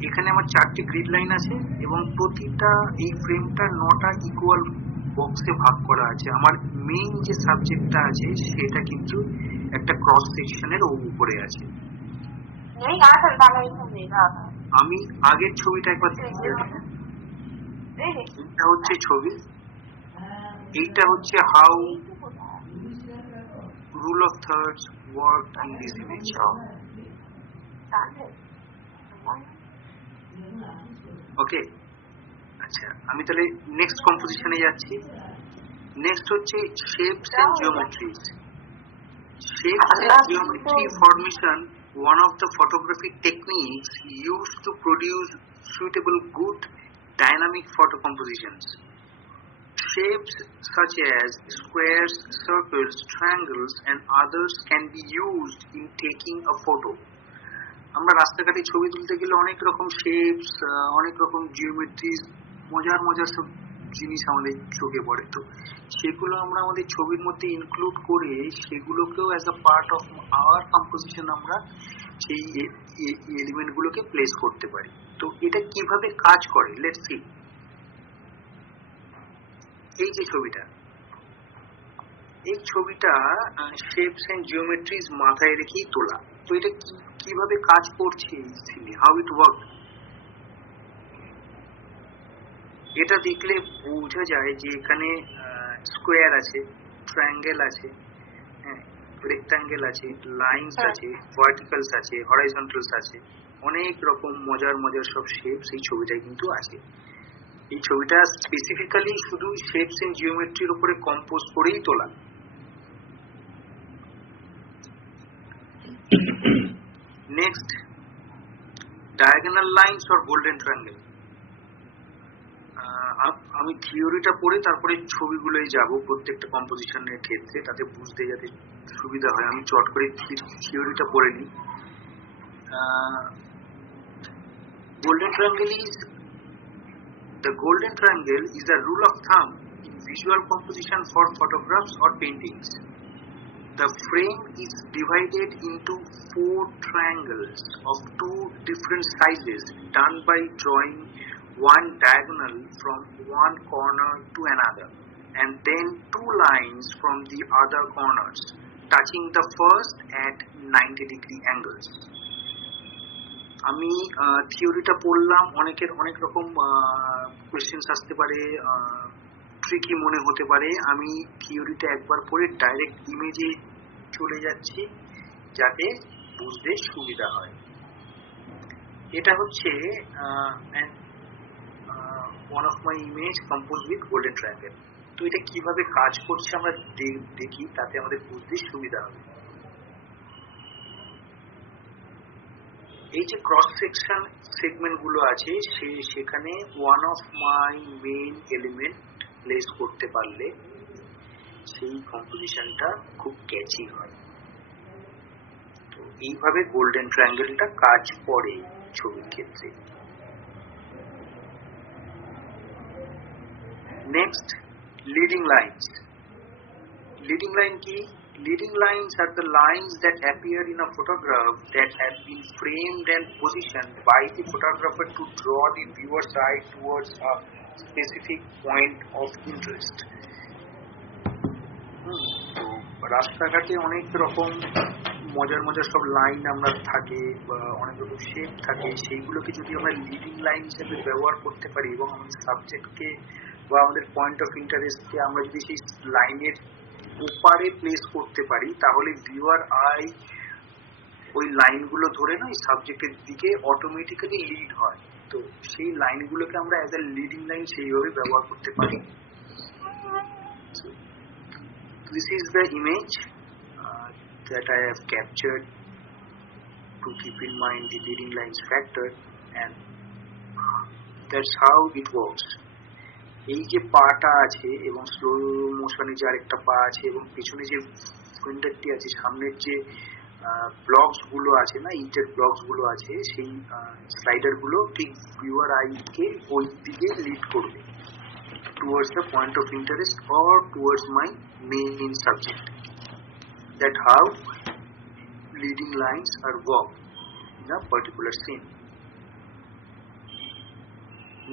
এখানে আমার 4টে গ্রিড লাইন আছে এবং প্রতিটা এই ফ্রেমটা 9টা ইকুয়াল বক্সে ভাগ করা আছে। আমার মেইন যে সাবজেক্টটা আছে সেটা কিন্তু একটা ক্রস সেকশনের উপরে আছে। আমি আগের ছবিটা একবার এটা হচ্ছে ছবি, এইটা হচ্ছে how rule of thirds work in this image. Okay, আচ্ছা আমি তাহলে নেক্সট কম্পোজিশনে যাচ্ছি। নেক্সট হচ্ছে shapes and geometries. Shapes and geometry formation, one of the photographic techniques used to produce suitable good dynamic photo compositions. Shapes such as squares, circles, triangles and others can be used in taking a photo. আমরা রাস্তাঘাটে ছবি তুলতে গেলে অনেক রকম shapes, অনেক রকম জিওমেট্রিজ, মজার সব জিনিস আমাদের চোখে পড়ে। তো সেগুলো আমরা আমাদের ছবির মধ্যে ইনক্লুড করে সেগুলোকেও as a part of our composition আমরা সেই এলিমেন্টগুলোকে প্লেস করতে পারি। তো এটা কিভাবে কাজ করে লেটস সি। এই যে ছবিটা শেপস এন্ড জিওমেট্রিজ মাথায় রেখেই তোলা। তো এটা কিভাবে কাজ করছে, হাউ ইট ওয়ার্ক, এটা দেখলে বোঝা যায় যে এখানে স্কোয়ার আছে, ট্রায়াঙ্গেল আছে, রেক্টাঙ্গেল আছে, লাইনস আছে, ভার্টিক্যালস আছে, হরাইজন্টালস আছে, অনেক রকম মজার সব শেপস এই ছবিটায় কিন্তু আছে। এই ছবিটা স্পেসিফিক্যালি শুধু শেপস এন্ড জিওমেট্রির উপরে কম্পোজ করেই তোলা। Next, diagonal lines or golden triangle. আমি থিওরিটা পড়ে তারপরে ছবিগুলোই যাব প্রত্যেকটা কম্পোজিশনের ক্ষেত্রে, তাতে বুঝতে যাতে সুবিধা হয়। আমি চট করে থিওরিটা পড়ে নিই। Golden triangle is the golden triangle is a rule of thumb in visual composition for photographs or paintings. The frame is divided into 4 triangles of 2 different sizes done by drawing one diagonal from one corner to another and then 2 lines from the other corners touching the first at 90-degree angles. আমি থিওরিটা পড়লাম, অনেকের অনেক রকম questions আসতে পারে, tricky মনে হতে পারে। আমি থিওরিটা একবার পড়ে ডাইরেক্ট ইমেজে চলে যাচ্ছি যাতে বুঝতে সুবিধা হয়। এটা হচ্ছে one of my image compose with golden triangle. তো এটা কিভাবে কাজ করছে আমরা দেখি, তাতে আমাদের বুঝতে সুবিধা হবে। এই যে ক্রস সেকশন সেগমেন্ট গুলো আছে, সেখানে one of my main element place করতে পারলে সেই কম্পোজিশনটা খুব ক্যাচি হয়। তো এইভাবে গোল্ডেন ট্রায়াঙ্গেলটা কাজ করে ছবির ক্ষেত্রে। Next, leading lines. Leading line কি? Leading lines are the lines that appear in a photograph that have been framed and positioned by the photographer to draw the viewer's eye towards a specific point of interest. তো রাস্তাঘাটে অনেক রকম মজার মজার সব line আমরা থাকে বা অনেক রকম শেপ থাকে, সেইগুলোকে যদি আমরা লিডিং লাইন হিসেবে ব্যবহার করতে পারি এবং আমাদের সাবজেক্টকে বা আমাদের পয়েন্ট অফ ইন্টারেস্টকে আমরা যদি সেই লাইনের ওপারে প্লেস করতে পারি, তাহলে ভিউয়ার আই ওই লাইনগুলো ধরে না ওই সাবজেক্টের দিকে অটোমেটিক্যালি লিড হয়। তো সেই লাইনগুলোকে আমরা অ্যাজ এ লিডিং লাইন সেইভাবে ব্যবহার করতে পারি। This is the image that I have captured to keep in mind the leading lines factor, and that's how it works. এই যে পাটা আছে এবং স্লো মোশনে যে আরেকটা পা আছে এবং পিছনে যে ফেন্ডারটি আছে, সামনের যে ব্লকস গুলো আছে না, ইটের ব্লকস গুলো আছে, সেই স্লাইডার গুলো ঠিক ভিউয়ার আইকে ওই দিকে লিড করবে towards the point of interest or towards my main subject. That how leading lines are worked in a particular scene.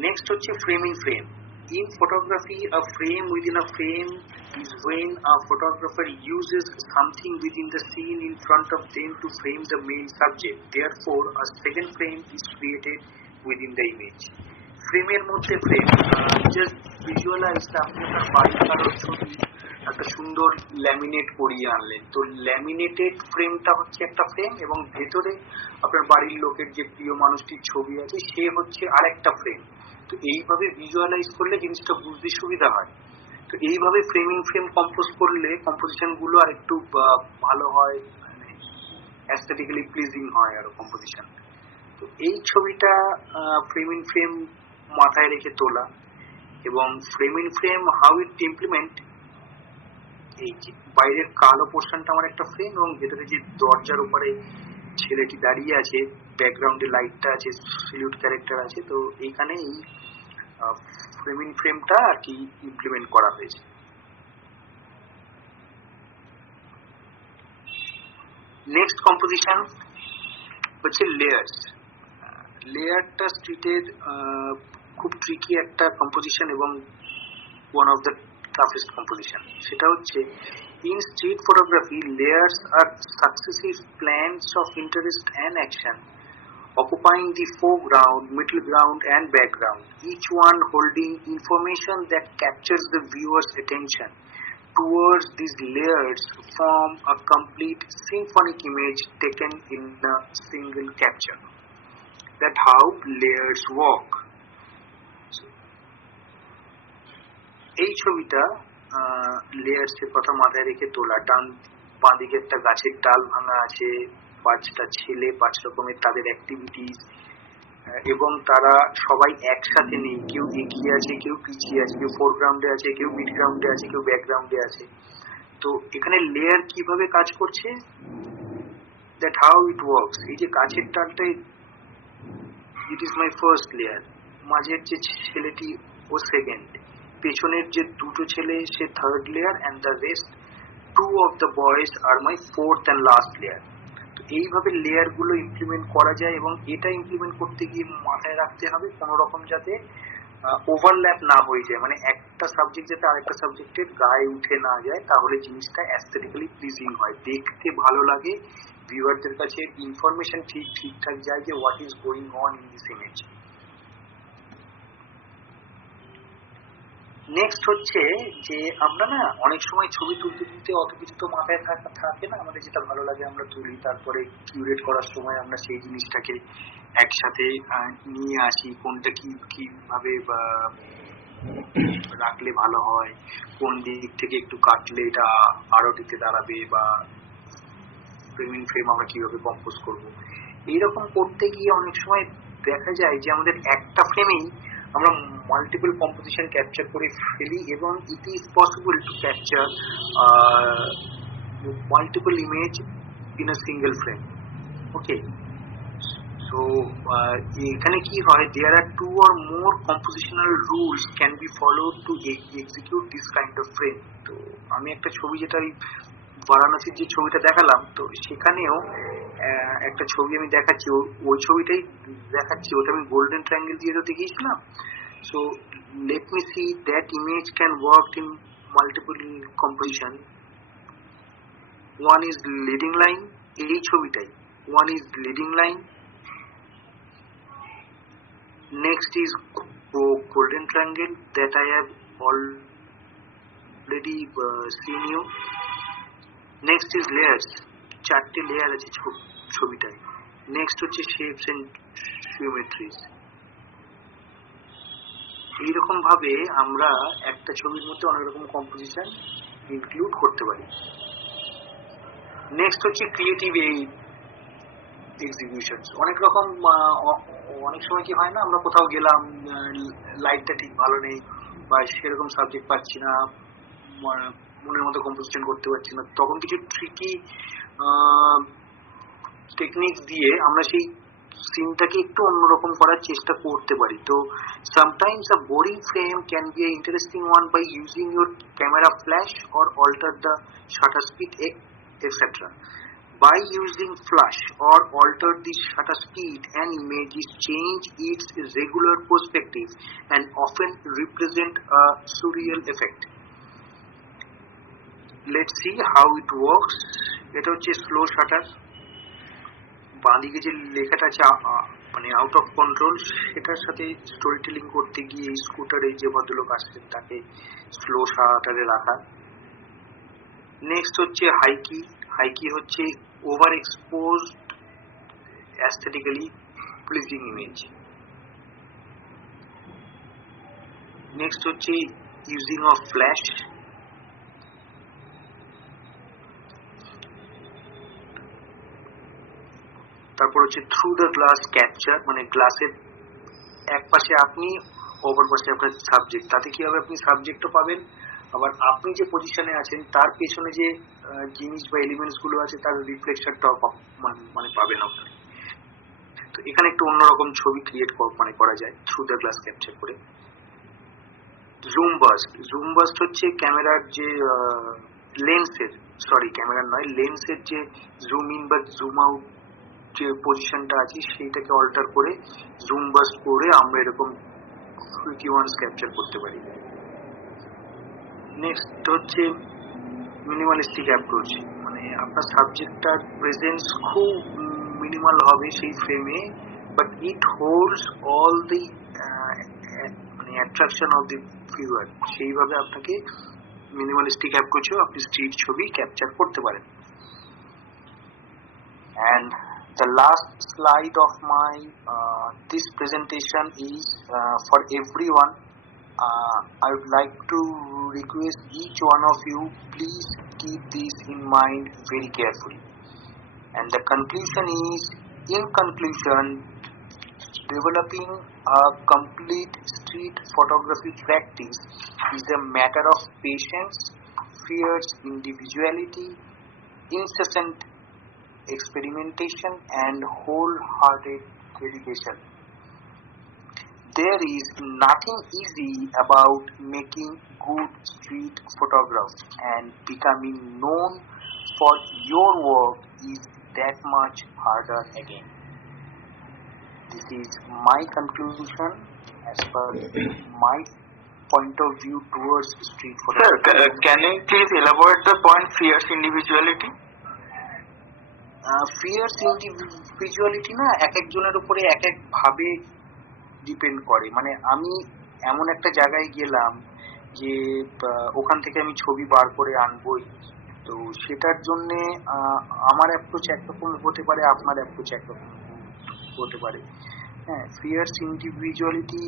Next হচ্ছে framing frame. In photography, a frame within a frame is when a photographer uses something within the scene in front of them to frame the main subject. Therefore, a second frame is created within the image. ফ্রেমের মধ্যে frame, just visualise, আপনি আপনার বাড়ির কারোর ছবি একটা সুন্দর laminate করিয়ে আনলেন, তো ল্যামিনেটেড ফ্রেমটা হচ্ছে একটা ফ্রেম এবং ভেতরে আপনার বাড়ির লোকের যে প্রিয় মানুষটির ছবি আছে সে হচ্ছে আরেকটা ফ্রেম। তো এইভাবে ভিজুয়ালাইজ করলে জিনিসটা বুঝতে সুবিধা হয়। তো এইভাবে ফ্রেমিং ফ্রেম কম্পোজ করলে কম্পোজিশন গুলো আর একটু ভালো হয়, মানে অ্যাস্থেটিক্যালি প্লিজিং হয় আরো কম্পোজিশন। তো এই ছবিটা ফ্রেমিং ফ্রেম মাথায় রেখে তোলা, এবং framing frame how it implement, এই যে বাইরের কালো পোর্শনটা আমার একটা ফ্রেম এবং ভেতরে যে দরজার উপরে ছেলেটি দাঁড়িয়ে আছে, ব্যাকগ্রাউন্ডে লাইটটা আছে, সিলিউট ক্যারেক্টার আছে, তো এইখানে এই ফ্রেমিং ফ্রেমটা আর কি ইমপ্লিমেন্ট করা হয়েছে। নেক্সট কম্পোজিশন হচ্ছে লেয়ার্স। লেয়ারটা স্ট্রিটের খুব ট্রিকি একটা কম্পোজিশন এবং one of the toughest composition. সেটা হচ্ছে, in street photography, layers are successive plans of interest and action occupying the foreground, middle ground and background, each one holding information that captures the viewer's attention. Towards these layers form a complete symphonic image taken in a single capture. That's how layers work. এই ছবিটা layers এর কথা মাথায় রেখে তোলা। বাঁ দিকে একটা গাছের ডাল ভাঙা আছে, 5টা ছেলে, 5 রকমের তাদের অ্যাক্টিভিটিস, এবং তারা সবাই একসাথে নেই, কেউ এগিয়ে আছে, কেউ পিছিয়ে আছে, কেউ ফোরগ্রাউন্ডে আছে, কেউ মিড গ্রাউন্ডে আছে, কেউ ব্যাকগ্রাউন্ডে আছে। তো এখানে লেয়ার কিভাবে কাজ করছে, দ্যাট হাউ ইট ওয়ার্কস। এই যে গাছের ডালটা, it is my first layer, মাঝের যে ছেলেটি ও সেকেন্ড, পেছনের যে দুটো ছেলে সে third layer, and the rest 2 of the boys are my fourth and last layer. তো এইভাবে লেয়ার গুলো ইমপ্লিমেন্ট করা যায়, এবং এটা ইমপ্লিমেন্ট করতে গিয়ে মাথায় রাখতে হবে কোনো রকম যাতে ওভারল্যাপ না হয়ে যায়, মানে একটা সাবজেক্ট যাতে আরেকটা সাবজেক্টের গায়ে উঠে না যায়, তাহলে জিনিসটা অ্যাস্থেটিক্যালি প্লিজিং হয়, দেখতে ভালো লাগে ভিউয়ারদের কাছে ইনফরমেশন ঠিকঠাক যায় যে what is going on in this image. Next হচ্ছে যে আমরা না অনেক সময় ছবি তুলতে তুলতে অত কিছু তো মাথায় থাকে না, আমাদের যেটা ভালো লাগে আমরা তুলি, তারপরে কিউরেট করার সময় আমরা সেই জিনিসটাকে একসাথে নিয়ে আসি, কোনটা কিভাবে রাখলে ভালো হয়, কোন দিক থেকে একটু কাটলে এটা আরো দিতে দাঁড়াবে, বা ফ্রেম আমরা কিভাবে কম্পোজ করবো। এইরকম করতে গিয়ে অনেক সময় দেখা যায় যে আমাদের একটা ফ্রেমেই আমরা মাল্টিপল কম্পোজিশন ক্যাপচার করে ফেলি, এবং it is possible to capture multiple image in a single frame. Okay, so এখানে কি হয়, দেয়ার আর 2 or more compositional rules can be followed to execute this kind of frame. তো আমি একটা ছবি, যেটা বারাণসীর যে ছবিটা দেখালাম, তো সেখানেও একটা ছবি আমি দেখাচ্ছি, ওই ছবিটাই দেখাচ্ছি, ওটা আমি গোল্ডেন ট্রায়াঙ্গেল দিয়ে তো দেখিয়েছিলাম। So let me see that image can work in multiple composition. One is leading line, এই ছবিটাই one is leading line, next is golden triangle that I have already seen you. Next is layers, 4টে layer আছে ছবিটায়। Next হচ্ছে shapes and জিওমেট্রিজ। এইরকম ভাবে আমরা একটা ছবির মধ্যে অনেক রকম কম্পোজিশন ইনক্লুড করতে পারি। নেক্সট হচ্ছে ক্রিয়েটিভ এক্সিকিউশনস। অনেক রকম, অনেক সময় কি হয় না, আমরা কোথাও গেলাম, লাইটটা ঠিক ভালো নেই, বা সেরকম সাবজেক্ট পাচ্ছি না, মনের মতো কম্পোজিশন করতে পারছি না, তখন কিছু ট্রিকি টেকনিক দিয়ে আমরা সেই সিনটাকে একটু অন্যরকম করার চেষ্টা করতে পারি। তো sometimes a boring frame can be a interesting one by using your camera flash or alter the shutter speed etc. By using flash or alter the shutter speed, an image is change its regular perspective and often represent a surreal effect. Let's see how it works. এটা হচ্ছে slow shutter. বাঁদিকে যে লেখাটা আছে মানে out of control, সেটার সাথে story telling করতে গিয়ে স্কুটারে যে ভদ্রলোক আসছেন তাকে স্লো শাটারে রাখা। নেক্সট হচ্ছে হাইকি। হাইকি হচ্ছে over exposed aesthetically pleasing image. Next হচ্ছে ইউজিং অফ ফ্ল্যাশ। তারপর হচ্ছে থ্রু দ্য গ্লাস ক্যাপচার, মানে গ্লাসের এক পাশে আপনি, অপর পাশে আপনার সাবজেক্ট। তাতে কি হবে, আপনি সাবজেক্টও পাবেন, আবার আপনি যে পজিশনে আছেন তার পেছনে যে জিনিস বা এলিমেন্টস গুলো আছে তার রিফ্লেকশনটাও মানে পাবেন আপনার। তো এখানে একটু অন্যরকম ছবি ক্রিয়েট করা যায় থ্রু দ্য গ্লাস ক্যাপচার করে। Zoom burst. জুম বাস্ট হচ্ছে ক্যামেরার যে ক্যামেরার নয়, লেন্সের যে জুম ইন বা জুম আউট যে পজিশনটা আছে সেইটাকে অল্টার করে জুম বাস্ট করে আমরা এরকম কুইকি ওয়ান্স ক্যাপচার করতে পারি। নেক্সট হচ্ছে মিনিমালিস্টিক অ্যাপ্রোচ, মানে আপনার সাবজেক্টটার প্রেজেন্স খুব মিনিমাল হবে সেই ফ্রেমে, but it holds all the মানে অ্যাট্রাকশন অফ দি ভিউয়ার। সেইভাবে আপনাকে মিনিমালিস্টিক অ্যাপ্রোচেও আপনি স্ট্রিট ছবি ক্যাপচার করতে পারেন। And the last slide of my this presentation is for everyone. I would like to request each one of you, please keep this in mind very carefully. And the conclusion is, in conclusion, developing a complete street photography practice is a matter of patience, fierce individuality, incessant experimentation and wholehearted dedication. There is nothing easy about making good street photographs, and becoming known for your work is that much harder again. This is my conclusion as per my point of view towards street photography. Sir, can you please elaborate the point fierce individuality? Fierce individuality না এক একজনের উপরে এক এক ভাবে depend করে। মানে আমি এমন একটা জায়গায় গেলাম যে ওখান থেকে আমি ছবি বার করে আনবোই, তো সেটার জন্যে আমার অ্যাপ্রোচ একরকম হতে পারে, আপনার অ্যাপ্রোচ একরকম হতে পারে। হ্যাঁ, fears individuality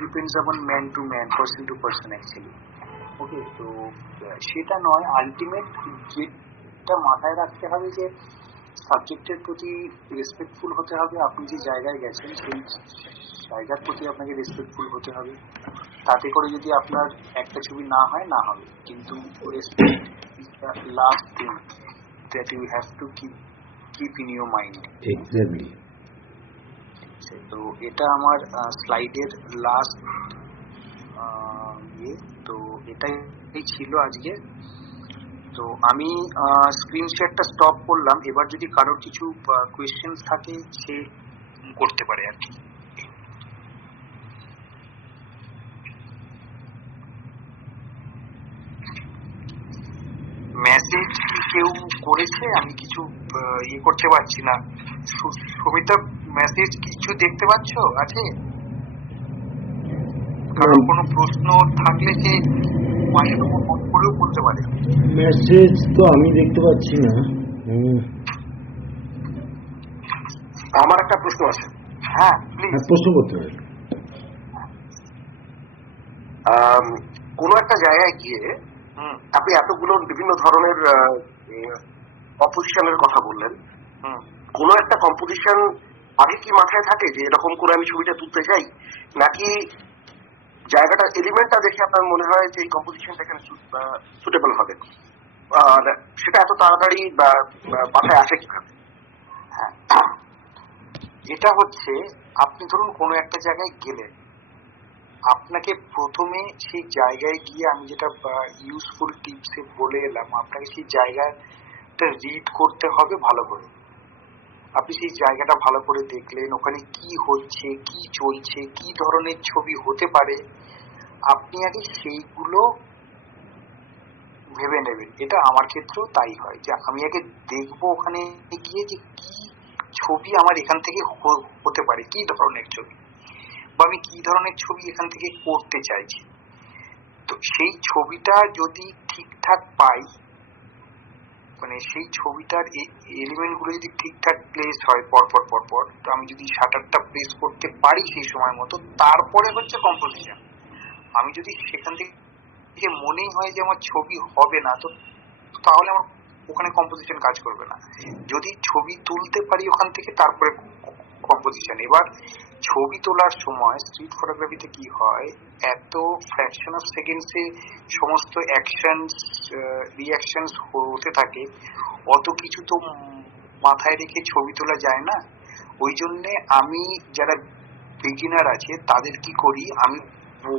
depends upon man to man, person to person actually. Okay, তো সেটা নয়, আলটিমেট যেটা মাথায় রাখতে হবে যে সাবজেক্টের প্রতি রেসপেক্টফুল হতে হবে। আপনি যে জায়গায় গেছেন সেই জায়গার প্রতি আপনাকে রেসপেক্টফুল হতে হবে। তাতে করে যদি আপনার একটা ছবি না হয়, না হবে, কিন্তু respect is the last thing that you have to keep in your mind. Exactly. তো এটা আমার স্লাইডের লাস্ট তো এটাই ছিল আজকে। তো আমি স্ক্রিন শেয়ারটা স্টপ করলাম। এবার যদি কারোর কিছু কোয়েশ্চেন থাকে সে করতে পারে আর কি। মেসেজ কি কেউ করেছে? আমি কিছু ইয়ে করতে পারছি না। সবিতা, মেসেজ কিছু দেখতে পাচ্ছ আছে? কারণ কোনো প্রশ্ন থাকলে সে মাইক্রোফোন অন করেও বলতে পারে। মেসেজ তো আমি দেখতে পাচ্ছি না। আমার একটা প্রশ্ন আছে। হ্যাঁ প্লিজ। প্রশ্ন করতে পারি। কোন একটা জায়গায় গিয়ে আপনি এতগুলো বিভিন্ন ধরনের কম্পোজিশনের কথা বললেন, কোন একটা কম্পোজিশন আগে কি মাথায় থাকে যে এরকম করে আমি ছবিটা তুলতে চাই, নাকি জায়গাটা এলিমেন্টটা দেখে আপনার মনে হয় যে এই কম্পোজিশনটা এখানে সুটেবল হবে, আর সেটা এত তাড়াতাড়ি মাথায় আসে কিভাবে? এটা হচ্ছে, আপনি ধরুন কোনো একটা জায়গায় গেলেন, আপনাকে প্রথমে সেই জায়গায় গিয়ে আমি যেটা ইউজফুল টিপসে বলে এলাম, আপনাকে সেই জায়গাটা রিড করতে হবে ভালো করে। আপনি সেই জায়গাটা ভালো করে দেখলেন, ওখানে কি হচ্ছে, কি চলছে, কি ধরনের ছবি হতে পারে, আপনি আগে সেইগুলো ভেবে নেবেন। এটা আমার ক্ষেত্রেও তাই হয়, যে আমি আগে দেখবো ওখানে গিয়ে যে কি ছবি আমার এখান থেকে হতে পারে, কি ধরনের ছবি, বা আমি কি ধরনের ছবি এখান থেকে করতে চাইছি। তো সেই ছবিটা যদি ঠিকঠাক পাই, মানে সেই ছবিটার এলিমেন্ট গুলো যদি ঠিকঠাক প্লেস হয় পরপর পরপর, তো আমি যদি শাটারটা প্লেস করতে পারি সেই সময় মতো, তারপরে হচ্ছে কম্পোজিশন। আমি যদি সেখান থেকে মনেই হয় যে আমার ছবি হবে না, তো তাহলে আমার ওখানে কম্পোজিশন কাজ করবে না। যদি ছবি তুলতে পারি ওখান থেকে, তারপরে কম্পোজিশন। এবার ছবি তোলার সময় স্ট্রিট ফটোগ্রাফিতে কি হয়, এত ফ্র্যাকশন অফ সেকেন্ডসে সমস্ত অ্যাকশনস রিঅ্যাকশনস হতে থাকে, অত কিছু তো মাথায় রেখে ছবি তোলা যায় না। ওই জন্যে আমি যারা বিগিনার আছে তাদের কি করি, আমি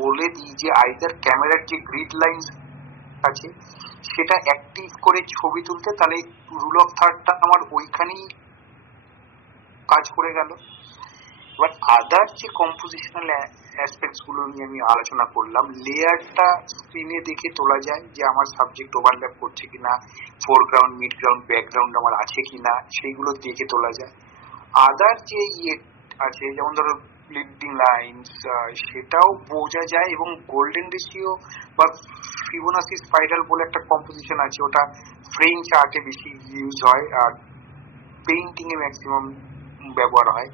বলে দিই যে আইদার ক্যামেরার যে গ্রিড লাইন্স আছে সেটা অ্যাক্টিভ করে ছবি তুলতে, তাহলে রুল অফ থার্ডটা আমার ওইখানেই কাজ করে গেল। এবার আদার যে কম্পোজিশনাল অ্যাসপেক্টস গুলো নিয়ে আমি আলোচনা করলাম, লেয়ারটা স্ক্রিনে দেখে তোলা যায় যে আমার সাবজেক্ট ওভারল্যাপ করছে কিনা, ফোরগ্রাউন্ড, মিডগ্রাউন্ড, ব্যাকগ্রাউন্ড আমার আছে কিনা, সেইগুলো দেখে তোলা যায়। আদার যে ইয়ে আছে, যেমন ধরো লিডিং লাইন্স, সেটাও বোঝা যায়। এবং গোল্ডেন রেশিও বা ফিবোনাসি স্পাইরাল বলে একটা কম্পোজিশন আছে, ওটা ফ্রেঞ্চ আর্টে বেশি ইউজ হয় আর পেইন্টিং এ ম্যাক্সিমাম ব্যবহার হয়।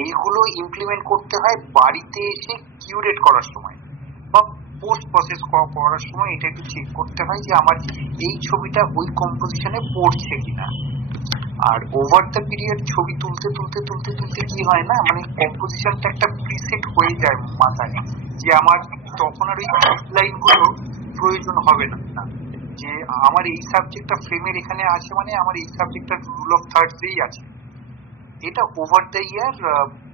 এইগুলো ইমপ্লিমেন্ট করতে হয় বাড়িতে এসে কিউরেট করার সময় বা পোস্ট প্রসেস করার সময়। এটা একটু চেক করতে হয় যে আমার এই ছবিটা ওই কম্পোজিশনে পড়ছে কিনা। আর ওভার দ্য পিরিয়ড ছবি তুলতে তুলতে তুলতে তুলতে কি হয় না, মানে কম্পোজিশনটা একটা প্রিসেট হয়ে যায় মাথায়, যে আমার তখন আর ওই লাইন গুলো প্রয়োজন হবে না, যে আমার এই সাবজেক্টটা ফ্রেমের এখানে আছে, মানে আমার এই সাবজেক্টটা রুল অফ থার্ডসেই আছে। এটা ওভার দ্য ইয়ার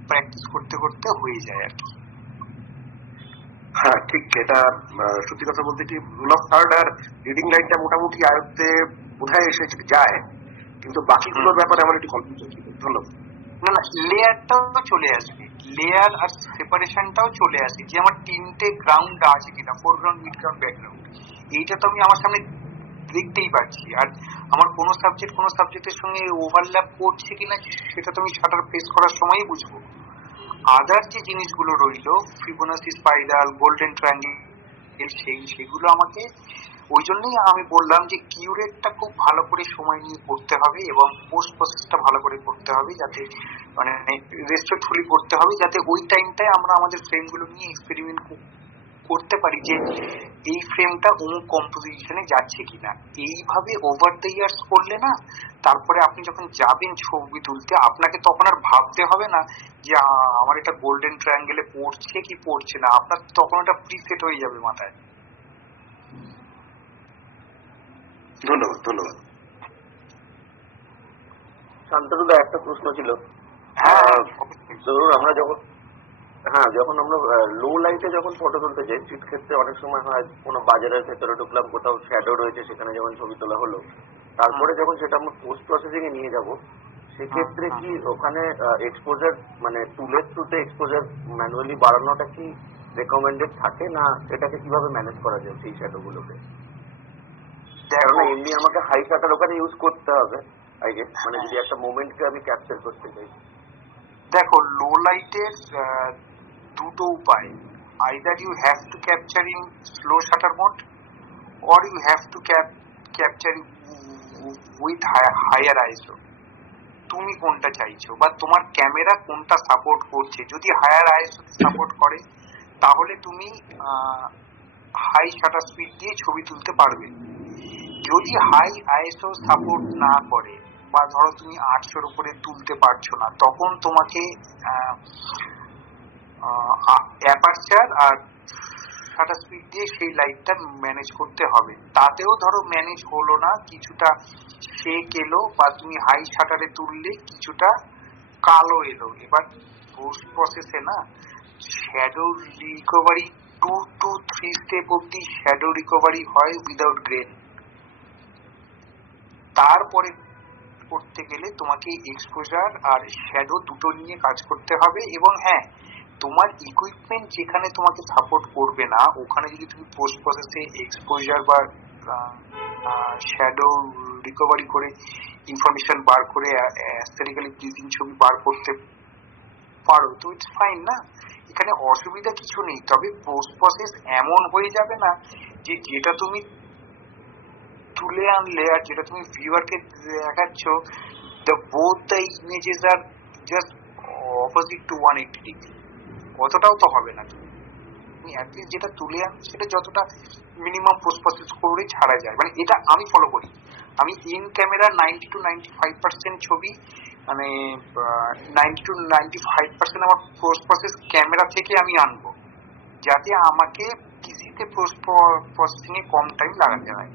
প্র্যাকটিস করতে করতে হয়ে যায় আর কি। হ্যাঁ ঠিক, এটা সত্যি কথা বলতে কি রুল অফ থার্ড আর রিডিং লাইনটা মোটামুটি আয়ত্তে বোধহয় এসে যায়, কিন্তু বাকিগুলোর ব্যাপারে আমার একটু কনফিউশন ছিল। ধন্যবাদ। না না, লেয়ারটাও চলে আসবে, লেয়ার আর সেপারেশনটাও চলে আসে, যে আমার তিনটে গ্রাউন্ড আছে কিনা, ফোরগ্রাউন্ড, মিডগ্রাউন্ড, ব্যাকগ্রাউন্ড। এইটা তো আমি আমার সামনে দেখতেই পাচ্ছি। আর আমার কোনো সাবজেক্টের সঙ্গে ওভারল্যাপ করছে কিনা সেটা তো আমি শাটার প্রেস করার সময়ই বুঝবো। আদার যে জিনিসগুলো রইলো, ফিবোনাচি স্পাইরাল, গোল্ডেন ট্রায়াঙ্গেল, সেগুলো আমাকে, ওই জন্যই আমি বললাম যে কিউরেটটা খুব ভালো করে সময় নিয়ে করতে হবে এবং পোস্ট প্রসেসটা ভালো করে করতে হবে, যাতে মানে রেসপেক্টফুলি করতে হবে, যাতে ওই টাইমটায় আমরা আমাদের ফ্রেমগুলো নিয়ে এক্সপেরিমেন্ট করতে পারি যে এই ফ্রেমটা অমুক কম্পোজিশনে যাচ্ছে কিনা। এইভাবে ওভার দ্য ইয়ার্স করলে না, তারপরে আপনি যখন যাবেন ছবি তুলতে, আপনাকে তখন আর ভাবতে হবে না যে আমার এটা গোল্ডেন ট্রায়াঙ্গেলে পড়ছে কি পড়ছে না, আপনার তখন এটা প্রিসেট হয়ে যাবে মাথায়। ধন্যবাদ ধন্যবাদ। শান্তনুদা, একটা প্রশ্ন ছিল। হ্যাঁ, ধরুন আমরা যখন আমরা লো লাইটে যখন ফটো তুলতে যাই, ক্ষেত্রে অনেক সময় হয় কোনো বাজারের ভেতরে ঢুকলাম, কোথাও শ্যাডো রয়েছে, সেখানে যখন ছবি তোলা হলো, তারপরে যখন সেটা আমরা পোস্ট প্রসেসিং এ নিয়ে যাব, সেক্ষেত্রে কি ওখানে এক্সপোজার মানে টুলের থ্রুতে এক্সপোজার ম্যানুয়ালি বাড়ানোটা কি রেকমেন্ডেড থাকে, না এটাকে কিভাবে ম্যানেজ করা যায় সেই শ্যাডো গুলোকে? কারণ এমনি আমাকে হাই শাটার ওখানে ইউজ করতে হবে আই গেস, মানে যদি একটা মোমেন্টকে আমি ক্যাপচার করতে চাই। দেখো, লো লাইটের দুটো উপায়, either you have to capture in slow shutter mode or you have to capture with higher ISO। তুমি কোনটা চাইছো বা তোমার ক্যামেরা কোনটা সাপোর্ট করছে। যদি হায়ার আইএসও সাপোর্ট করে তাহলে তুমি হাই শাটার স্পিড দিয়ে ছবি তুলতে পারবে। যদি হাই আইএসও সাপোর্ট না করে বা ধরো তুমি 800-র উপরে তুলতে পারছো না, তখন তোমাকে অ্যাপারচার আর শাটার স্পিড দিয়ে সেই লাইটটা ম্যানেজ করতে হবে। তাতেও ধরো ম্যানেজ হলো না, কিছুটা শেক এলো বা তুমি হাই শাটারে তুললে কিছুটা কালো এলো, এবার পোস্ট প্রসেসে না শ্যাডো রিকভারি 2 to 3 স্টেপ অব্দি শ্যাডো রিকভারি হয় উইদাউট গ্রেন। তারপরে করতে গেলে তোমাকে এক্সপোজার আর শ্যাডো দুটো নিয়ে কাজ করতে হবে। এবং হ্যাঁ, তোমার ইকুইপমেন্ট যেখানে তোমাকে সাপোর্ট করবে না, ওখানে যদি তুমি পোস্ট প্রসেসে এক্সপোজার বা শ্যাডো রিকভারি করে ইনফরমেশন বার করে অ্যাস্থেটিক্যালি প্লিজিং ছবি বার করতে পারো, তো ইটস ফাইন না, এখানে অসুবিধা কিছু নেই। তবে পোস্ট প্রসেস এমন হয়ে যাবে না যে যেটা তুমি তুলে আনলে আর যেটা তুমি ভিউয়ারকে দেখাচ্ছ, the both the images are just opposite to 180 degree। অতটাও তো হবে না। তুমি অ্যাটলিস্ট যেটা তুলে আন সেটা যতটা মিনিমাম পোস্ট প্রসেস করে ছাড়া যায়, মানে এটা আমি ফলো করি। আমি ইন ক্যামেরা 90 to 95% ছবি, মানে 90 to 95% আমার পোস্ট প্রসেস ক্যামেরা থেকে আমি আনবো, যাতে আমাকে পিসিতে পোস্ট প্রসেসিং এ কম টাইম লাগাতে হয়।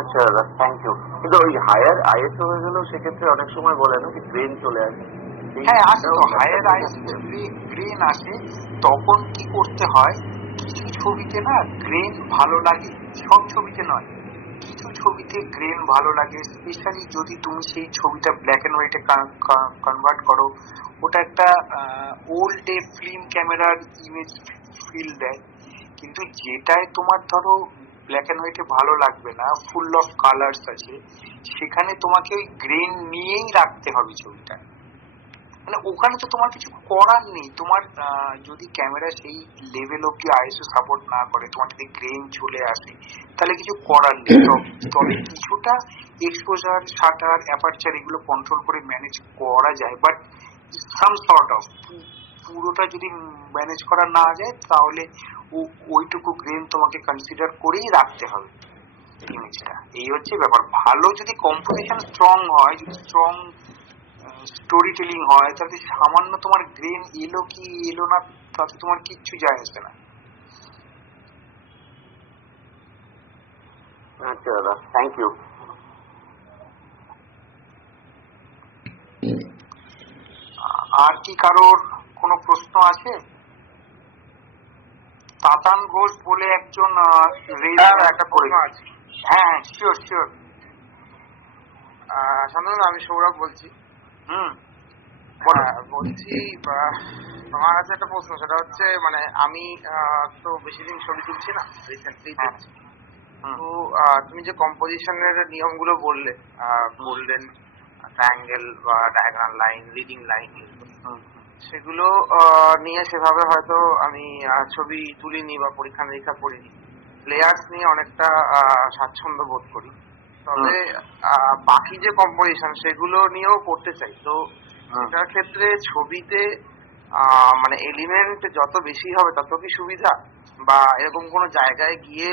আচ্ছা দাদা, থ্যাংক ইউ। কিন্তু ওই হায়ার আইএসও হয়ে গেলেও সেক্ষেত্রে অনেক সময় বলে না যে গ্রেন চলে আসে। হ্যাঁ, আসে তো, হায়ার আইএসও গ্রেন আসে। তখন কি করতে হয়, কিছু ছবিতে না গ্রেন ভালো লাগে, সব ছবিতে নয়, কিছু ছবিতে গ্রেন ভালো লাগে, স্পেশালি যদি তুমি সেই ছবিটা ব্ল্যাক এন্ড হোয়াইটে কনভার্ট করো। ওটা একটা ওল্ড ডে ফিল্ম ক্যামেরার ইমেজ ফিল দেয়। কিন্তু যেটায় তোমার ধরো ব্ল্যাক এন্ড হোয়াইটে ভালো লাগবে না, ফুল অফ কালার্স আছে, সেখানে তোমাকে ওই গ্রেন নিয়েই রাখতে হবে ছবিটা। মানে ওখানে তো তোমার কিছু করার নেই। তোমার যদি ক্যামেরা সেই লেভেল অব্দি আইএসও সাপোর্ট না করে, তোমার যদি গ্রেন চলে আসে, তাহলে কিছু করার নেই। তবে কিছুটা এক্সপোজার, শাটার, অ্যাপারচার এগুলো কন্ট্রোল করে ম্যানেজ করা যায়, বাট সাম সর্ট অফ, পুরোটা যদি ম্যানেজ করা না যায় তাহলে ওইটুকু গ্রেন তোমাকে কনসিডার করেই রাখতে হবে ইমেজটা। এই হচ্ছে ব্যাপার। ভালো যদি কম্পোজিশন স্ট্রং হয়, যদি স্ট্রং স্টোরি টেলিং হয়, তাহলে সামান্য তোমার গ্রেন এলো কি এলো না তাতে তোমার কিচ্ছু যায় আসে না। আচ্ছা দাদা, থ্যাংক ইউ। আর কি কারোর কোনো প্রশ্ন আছে? তাতান ঘোষ বলে একজন একটা প্রশ্ন আছে। হ্যাঁ, শিওর শিওর। শান্তনু, আমি সৌরভ বলছি। হ্যাঁ বলছি, তোমার কাছে একটা প্রশ্ন, সেটা হচ্ছে মানে আমি তো বেশি দিন ছবি তুলছি না, রিসেন্টলি তুলছি। তো তুমি যে কম্পোজিশনের নিয়মগুলো বললে, গোল্ডেন ট্রায়াঙ্গেল বা ডায়াগোনাল লাইন, লিডিং লাইন, সেগুলো নিয়ে সেভাবে হয়তো আমি ছবি তুলিনি বা পরীক্ষা নিরীক্ষা করিনি। লেয়ার্স নিয়ে অনেকটা স্বাচ্ছন্দ্য বোধ করি। তবে বাকি যে কম্পোজিশন সেগুলো নিয়েও করতে চাই। তো সেটার ক্ষেত্রে ছবিতে মানে এলিমেন্ট যত বেশি হবে তত কি সুবিধা, বা এরকম কোনো জায়গায় গিয়ে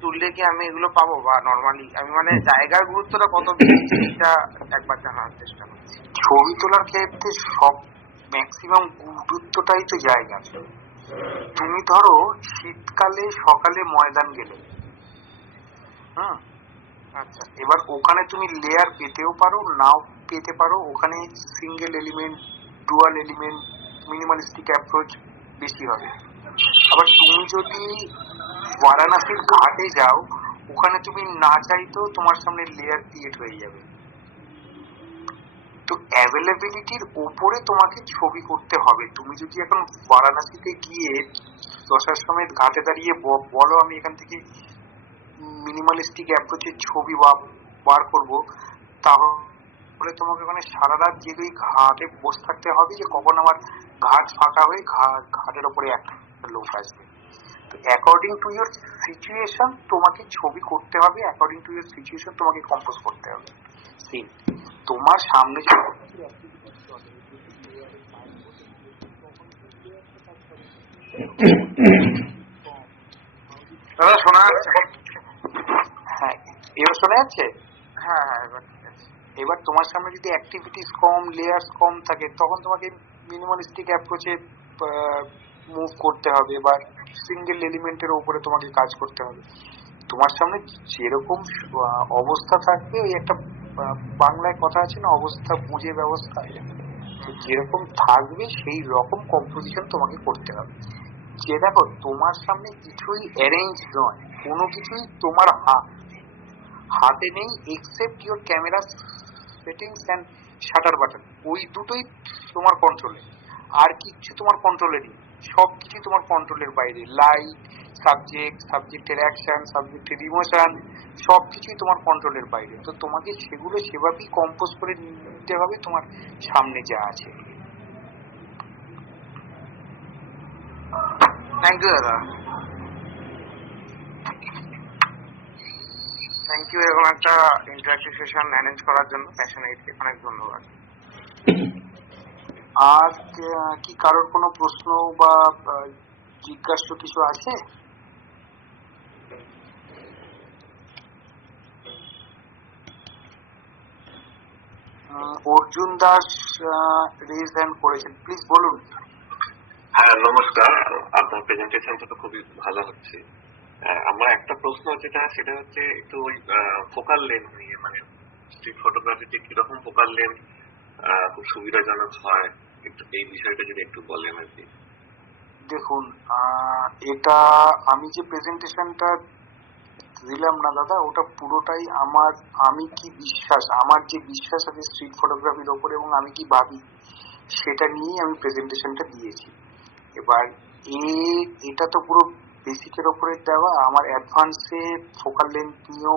তুললে কি আমি এগুলো পাবো, বা নর্মালি আমি মানে জায়গার গুরুত্বটা কত বেশি সেইটা একবার জানার চেষ্টা করছি। ছবি তোলার ক্ষেত্রে সব ম্যাক্সিমাম গুরুত্বটাই তো জায়গা। তুমি ধরো শীতকালে সকালে ময়দান গেলে, আচ্ছা, এবার ওখানে তুমি লেয়ার পেতেও পারো, নাও পেতে পারো। ওখানে single element, dual element, minimalistic approach বেশি হবে। আবার তুমি যদি বারাণসীর ঘাটে যাও, ওখানে তুমি না চাইতেও তোমার সামনে লেয়ার ক্রিয়েট হয়ে যাবে। তো অ্যাভেলেবিলিটির ওপরে তোমাকে ছবি করতে হবে। তুমি যদি এখন বারাণসীতে গিয়ে দশার সময় ঘাটে দাঁড়িয়ে বলো আমি এখান থেকে মিনিমালিস্টিক অ্যাপ্রোচের ছবি বার করব, তাহলে তোমাকে ওখানে সারা রাত জেগে ঘাটে বসে থাকতে হবে যে কখন আমার ঘাট ফাঁকা হয়ে ঘাটের ওপরে একটা লোক আসবে। তো অ্যাকর্ডিং টু ইউর সিচুয়েশন তোমাকে ছবি করতে হবে, অ্যাকর্ডিং টু ইউর সিচুয়েশন তোমাকে কম্পোজ করতে হবে সিন। তোমার সামনে যে দাদা শোনা যাচ্ছে? হ্যাঁ, এবার শোনা যাচ্ছে? হ্যাঁ হ্যাঁ, এবার ঠিক আছে। এবার তোমার সামনে যদি অ্যাক্টিভিটিস কম, লেয়ার্স কম থাকে, তখন তোমাকে মিনিমালিস্টিক অ্যাপ্রোচে মুভ করতে হবে বা সিঙ্গেল এলিমেন্টের উপরে তোমাকে কাজ করতে হবে। তোমার সামনে যেরকম অবস্থা থাকবে, ওই একটা বাংলায় কথা আছে না, অবস্থা বুঝে ব্যবস্থা, যেরকম থাকবে সেই রকম কম্পোজিশন তোমাকে করতে হবে। যে দেখো তোমার সামনে কিছুই অ্যারেঞ্জ নয়, কোনো কিছুই তোমার হাতে নেই except your camera settings and shutter button. ওই দুটোই তোমার কন্ট্রোলে, আর কিচ্ছু তোমার কন্ট্রোলে নেই। সব কিছুই তোমার কন্ট্রোলের বাইরে। লাইট, সাবজেক্ট, সাবজেক্টের অ্যাকশন, সাবজেক্টের ইমোশন, সব কিছুই তোমার কন্ট্রোলের বাইরে। তো তোমাকে সেগুলো সেভাবেই কম্পোজ করে নিতে হবে তোমার সামনে যা আছে। থ্যাংক ইউ দাদা, থ্যাংক ইউ এরকম একটা ইন্টারেক্টিভ সেশন ম্যানেজ করার জন্য। প্যাশনেটলি অনেক ধন্যবাদ। আর কি কারোর কোনো প্রশ্ন বা জিজ্ঞাসা কিছু আছে? অর্জুন দাস রেজ হ্যান্ড করেছেন, প্লিজ বলুন। হ্যাঁ নমস্কার, আপনার প্রেজেন্টেশনটা তো খুবই ভালো হচ্ছে। আমার একটা প্রশ্ন যেটা, সেটা হচ্ছে একটু ওই ফোকাল লেন্থ নিয়ে, মানে স্ট্রিট ফটোগ্রাফিতে কিরকম ফোকাল লেন্থ খুব সুবিধাজনক হয়, একটু এই বিষয়টা যদি একটু বলেন আর কি। দেখুন, এটা আমি যে প্রেজেন্টেশনটা দিলাম না দাদা, ওটা পুরোটাই আমি কি বিশ্বাস, আমার যে বিশ্বাস আছে স্ট্রিট ফটোগ্রাফির ওপরে এবং আমি কি ভাবি, সেটা নিয়েই আমি প্রেজেন্টেশনটা দিয়েছি। এবার এটা তো পুরো বেসিকের ওপরে দেওয়া, আমার অ্যাডভান্সে ফোকাল লেন্থ নিয়েও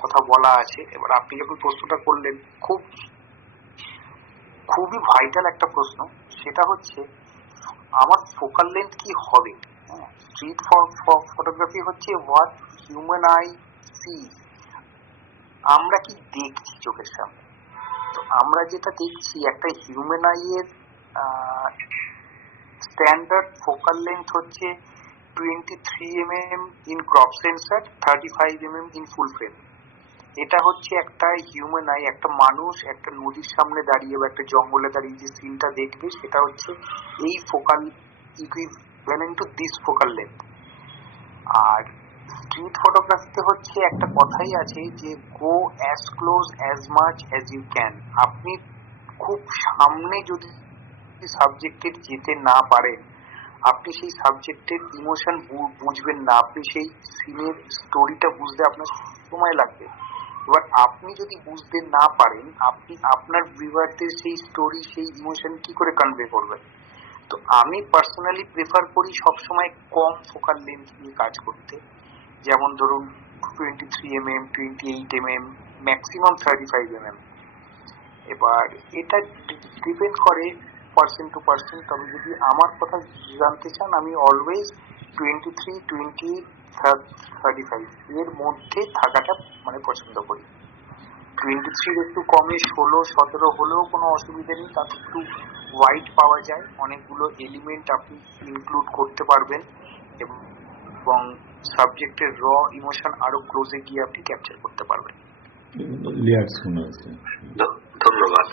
কথা বলা আছে। এবার আপনি যখন প্রশ্নটা করলেন, খুবই ভাইটাল একটা প্রশ্ন, সেটা হচ্ছে আমার ফোকাল লেন্থ কি হবে। স্ট্রিট ফটোগ্রাফি হচ্ছে হোয়াট হিউম্যান আই সি, আমরা কি দেখছি চোখের সামনে। তো আমরা যেটা দেখছি, একটা হিউম্যান আই এর স্ট্যান্ডার্ড ফোকাল লেন্থ হচ্ছে 23 mm in crop sensor, 35 mm in full frame. এটা হচ্ছে একটা হিউম্যান আই, একটা মানুষ একটা নদীর সামনে দাঁড়িয়ে বা একটা জঙ্গলে দাঁড়িয়ে যে সিনটা দেখবে, সেটা হচ্ছে এই focal equivalent to this focal length. আর স্ট্রিট ফটোগ্রাফিতে হচ্ছে একটা কথাই আছে যে go as close as much as you can. আপনি খুব সামনে যদি সাবজেক্টের যেতে না পারেন, আপনি সেই সাবজেক্টের ইমোশন বুঝবেন না, আপনি সেই সিনের স্টোরিটা বুঝতে আপনার সময় লাগবে। এবার আপনি যদি বুঝতে না পারেন, আপনি আপনার ভিউয়ারদের সেই স্টোরি, সেই ইমোশন কি করে কনভে করবেন? তো আমি পার্সোনালি প্রেফার করি সবসময় কম ফোকাল লেন্থ নিয়ে কাজ করতে। যেমন ধরুন 23 mm, 28 mm, ম্যাক্সিমাম 35 mm। এবার এটা ডিপেন্ড করে পার্সন টু পার্সন। তবে যদি আমার কথা জানতে চান, আমি অলওয়েজ 23, 20, 35 এর মধ্যে থাকাটা মানে পছন্দ করি। 23 একটু কমে 16, 17 হলেও কোনো অসুবিধা নেই, তাতে একটু ওয়াইড পাওয়া যায়, অনেকগুলো এলিমেন্ট আপনি ইনক্লুড করতে পারবেন এবং সাবজেক্টের র ইমোশন আরো ক্লোজে গিয়ে আপনি ক্যাপচার করতে পারবেন। লেয়ার্স শোনা আছে। ধন্যবাদ।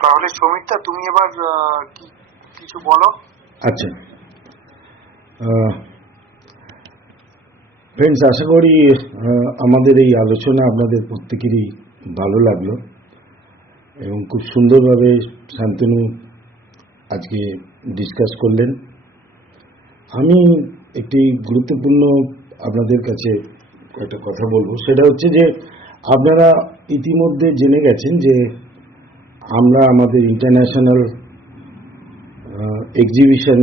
তাহলে সমিতা, তুমি এবার কিছু বলো। আচ্ছা ফ্রেন্ডস, আশা করি আমাদের এই আলোচনা আপনাদের প্রত্যেকেরই ভালো লাগলো এবং খুব সুন্দরভাবে শান্তনু আজকে ডিসকাস করলেন। আমি একটি গুরুত্বপূর্ণ আপনাদের কাছে একটা কথা বলবো, সেটা হচ্ছে যে আপনারা ইতিমধ্যে জেনে গেছেন যে আমরা আমাদের ইন্টারন্যাশনাল এক্সিবিশন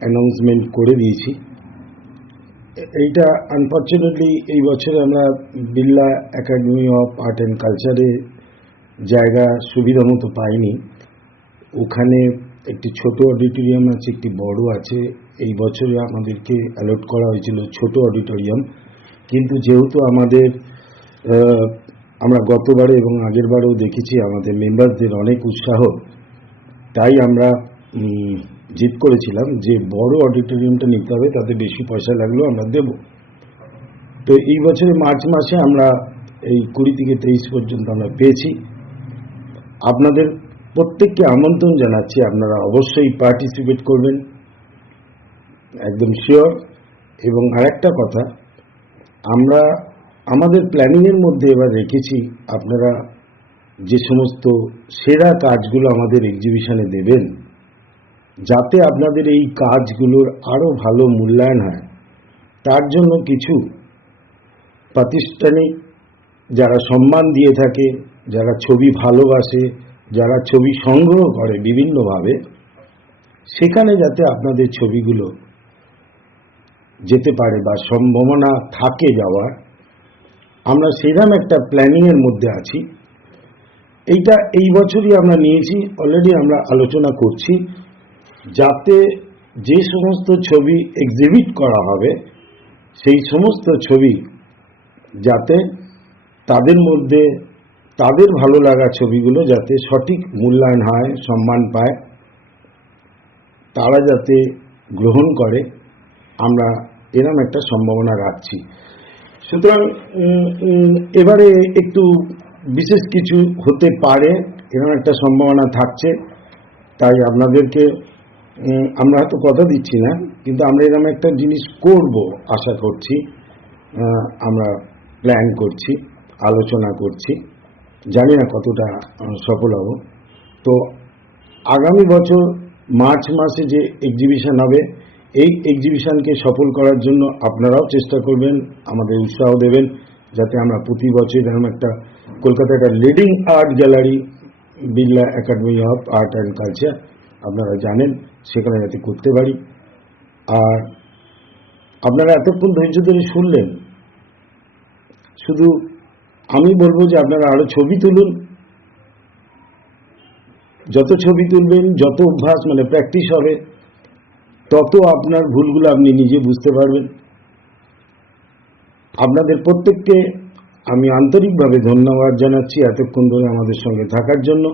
অ্যানাউন্সমেন্ট করে দিয়েছি। এইটা আনফর্চুনেটলি এই বছরে আমরা Birla academy of art and কালচারে জায়গা সুবিধা মতো পাইনি। ওখানে একটি ছোট অডিটোরিয়াম আছে, একটি বড় আছে। এই বছরে আমাদেরকে অ্যালট করা হয়েছিল ছোট অডিটোরিয়াম, কিন্তু যেহেতু আমাদের আমরা গতবারে এবং আগের বারেও দেখেছি আমাদের মেম্বারদের অনেক উৎসাহ, তাই আমরা জিদ করেছিলাম যে বড় অডিটোরিয়ামটা নিতে হবে, তাতে বেশি পয়সা লাগলেও আমরা দেব। তো এই বছরে মার্চ মাসে আমরা এই 20 থেকে 23 পর্যন্ত আমরা পেয়েছি। আপনাদের প্রত্যেককে আমন্ত্রণ জানাচ্ছি, আপনারা অবশ্যই পার্টিসিপেট করবেন, একদম শিওর। এবং আরেকটা কথা, আমরা আমাদের প্ল্যানিংয়ের মধ্যে এবার রেখেছি আপনারা যে সমস্ত সেরা কাজগুলো আমাদের এক্সিবিশনে দেবেন, যাতে আপনাদের এই কাজগুলোর আরও ভালো মূল্যায়ন হয়, তার জন্য কিছু প্রাতিষ্ঠানিক যারা সম্মান দিয়ে থাকে, যারা ছবি ভালোবাসে, যারা ছবি সংগ্রহ করে বিভিন্নভাবে, সেখানে যাতে আপনাদের ছবিগুলো যেতে পারে বা সম্ভাবনা থাকে যাওয়ার, আমরা সেরকম একটা প্ল্যানিংয়ের মধ্যে আছি। এইটা এই বছরই আমরা নিয়েছি, অলরেডি আমরা আলোচনা করছি, যাতে যে সমস্ত ছবি এক্সিবিট করা হবে সেই সমস্ত ছবি যাতে তাদের মধ্যে তাদের ভালো লাগা ছবিগুলো যাতে সঠিক মূল্যায়ন হয়, সম্মান পায়, তারা যাতে গ্রহণ করে, আমরা এরকম একটা সম্ভাবনা রাখছি। সুতরাং এবারে একটু বিশেষ কিছু হতে পারে এরকম একটা সম্ভাবনা থাকছে। তাই আপনাদেরকে আমরা হয়তো কথা দিচ্ছি না, কিন্তু আমরা এরকম একটা জিনিস করব আশা করছি, আমরা প্ল্যান করছি, আলোচনা করছি, জানি না কতটা সফল হব। তো আগামী বছর মার্চ মাসে যে এক্সিবিশন হবে, এই এক্সিবিশনকে সফল করার জন্য আপনারাও চেষ্টা করবেন, আমাদের উৎসাহ দেবেন, যাতে আমরা প্রতি বছর এরকম একটা কলকাতায় একটা leading art gallery Birla academy of art and culture আপনারা জানেন, সেখানে যাতে করতে পারি। আর আপনারা এতক্ষণ ধৈর্য ধরে শুনলেন, শুধু আমি বলবো যে আপনারা আরো ছবি তুলুন, যত ছবি তুলবেন, যত অভ্যাস মানে প্র্যাকটিস হবে, তত আপনার ভুলগুলো আপনি নিজে বুঝতে পারবেন। আপনাদের প্রত্যেককে আমি আন্তরিকভাবে ধন্যবাদ জানাচ্ছি এতক্ষণ ধরে আমাদের সঙ্গে থাকার জন্য,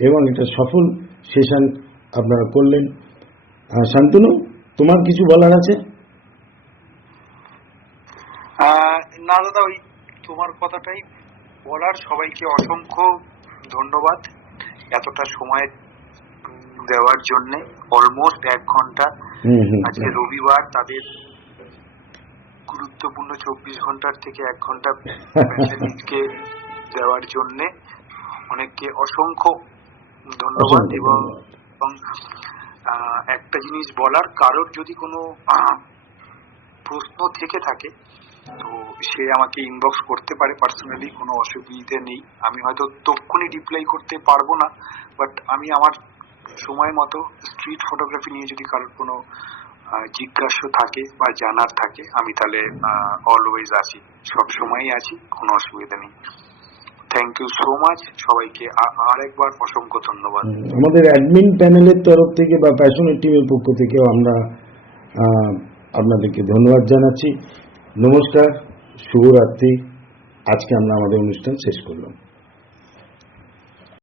এবং এটা সফল সেশন আপনারা করলেন। শান্তনু, তোমার কিছু বলার আছে? না দাদা, ওই তোমার কথাটাই বলার। সবাইকে অসংখ্য ধন্যবাদ এতটা সময় দেওয়ার জন্য। অলমোস্ট 1 ঘন্টা, আজকে রবিবার, তাদের গুরুত্বপূর্ণ 24 ঘন্টার থেকে 1 ঘন্টা প্যাশেন্টকে দেওয়ার জন্য অনেককে অসংখ্য ধন্যবাদ। অসংখ্য এবং ধন্যবাদ। এবং একটা জিনিস বলার, কারোর যদি কোনো প্রশ্ন থেকে থাকে তো সে আমাকে ইনবক্স করতে পারে পার্সোনালি, কোনো অসুবিধে নেই। আমি হয়তো তক্ষুনি রিপ্লাই করতে পারবো না, বাট আমি আমার সময় মতো স্ট্রিট ফটোগ্রাফি নিয়ে যদি কারোর কোনো জিজ্ঞাসা থাকে বা জানার থাকে, আমি তাহলে অলওয়েজ আছি, সব সময়ই আছি, কোনো অসুবিধা নেই। থ্যাংক ইউ সো মাচ সবাইকে, আরেকবার অসংখ্য ধন্যবাদ। আমাদের অ্যাডমিন প্যানেলের তরফ থেকে বা প্যাশনের টিমের পক্ষ থেকেও আমরা আপনাদেরকে ধন্যবাদ জানাচ্ছি। নমস্কার, শুভরাত্রি। আজকে আমরা আমাদের অনুষ্ঠান শেষ করলাম।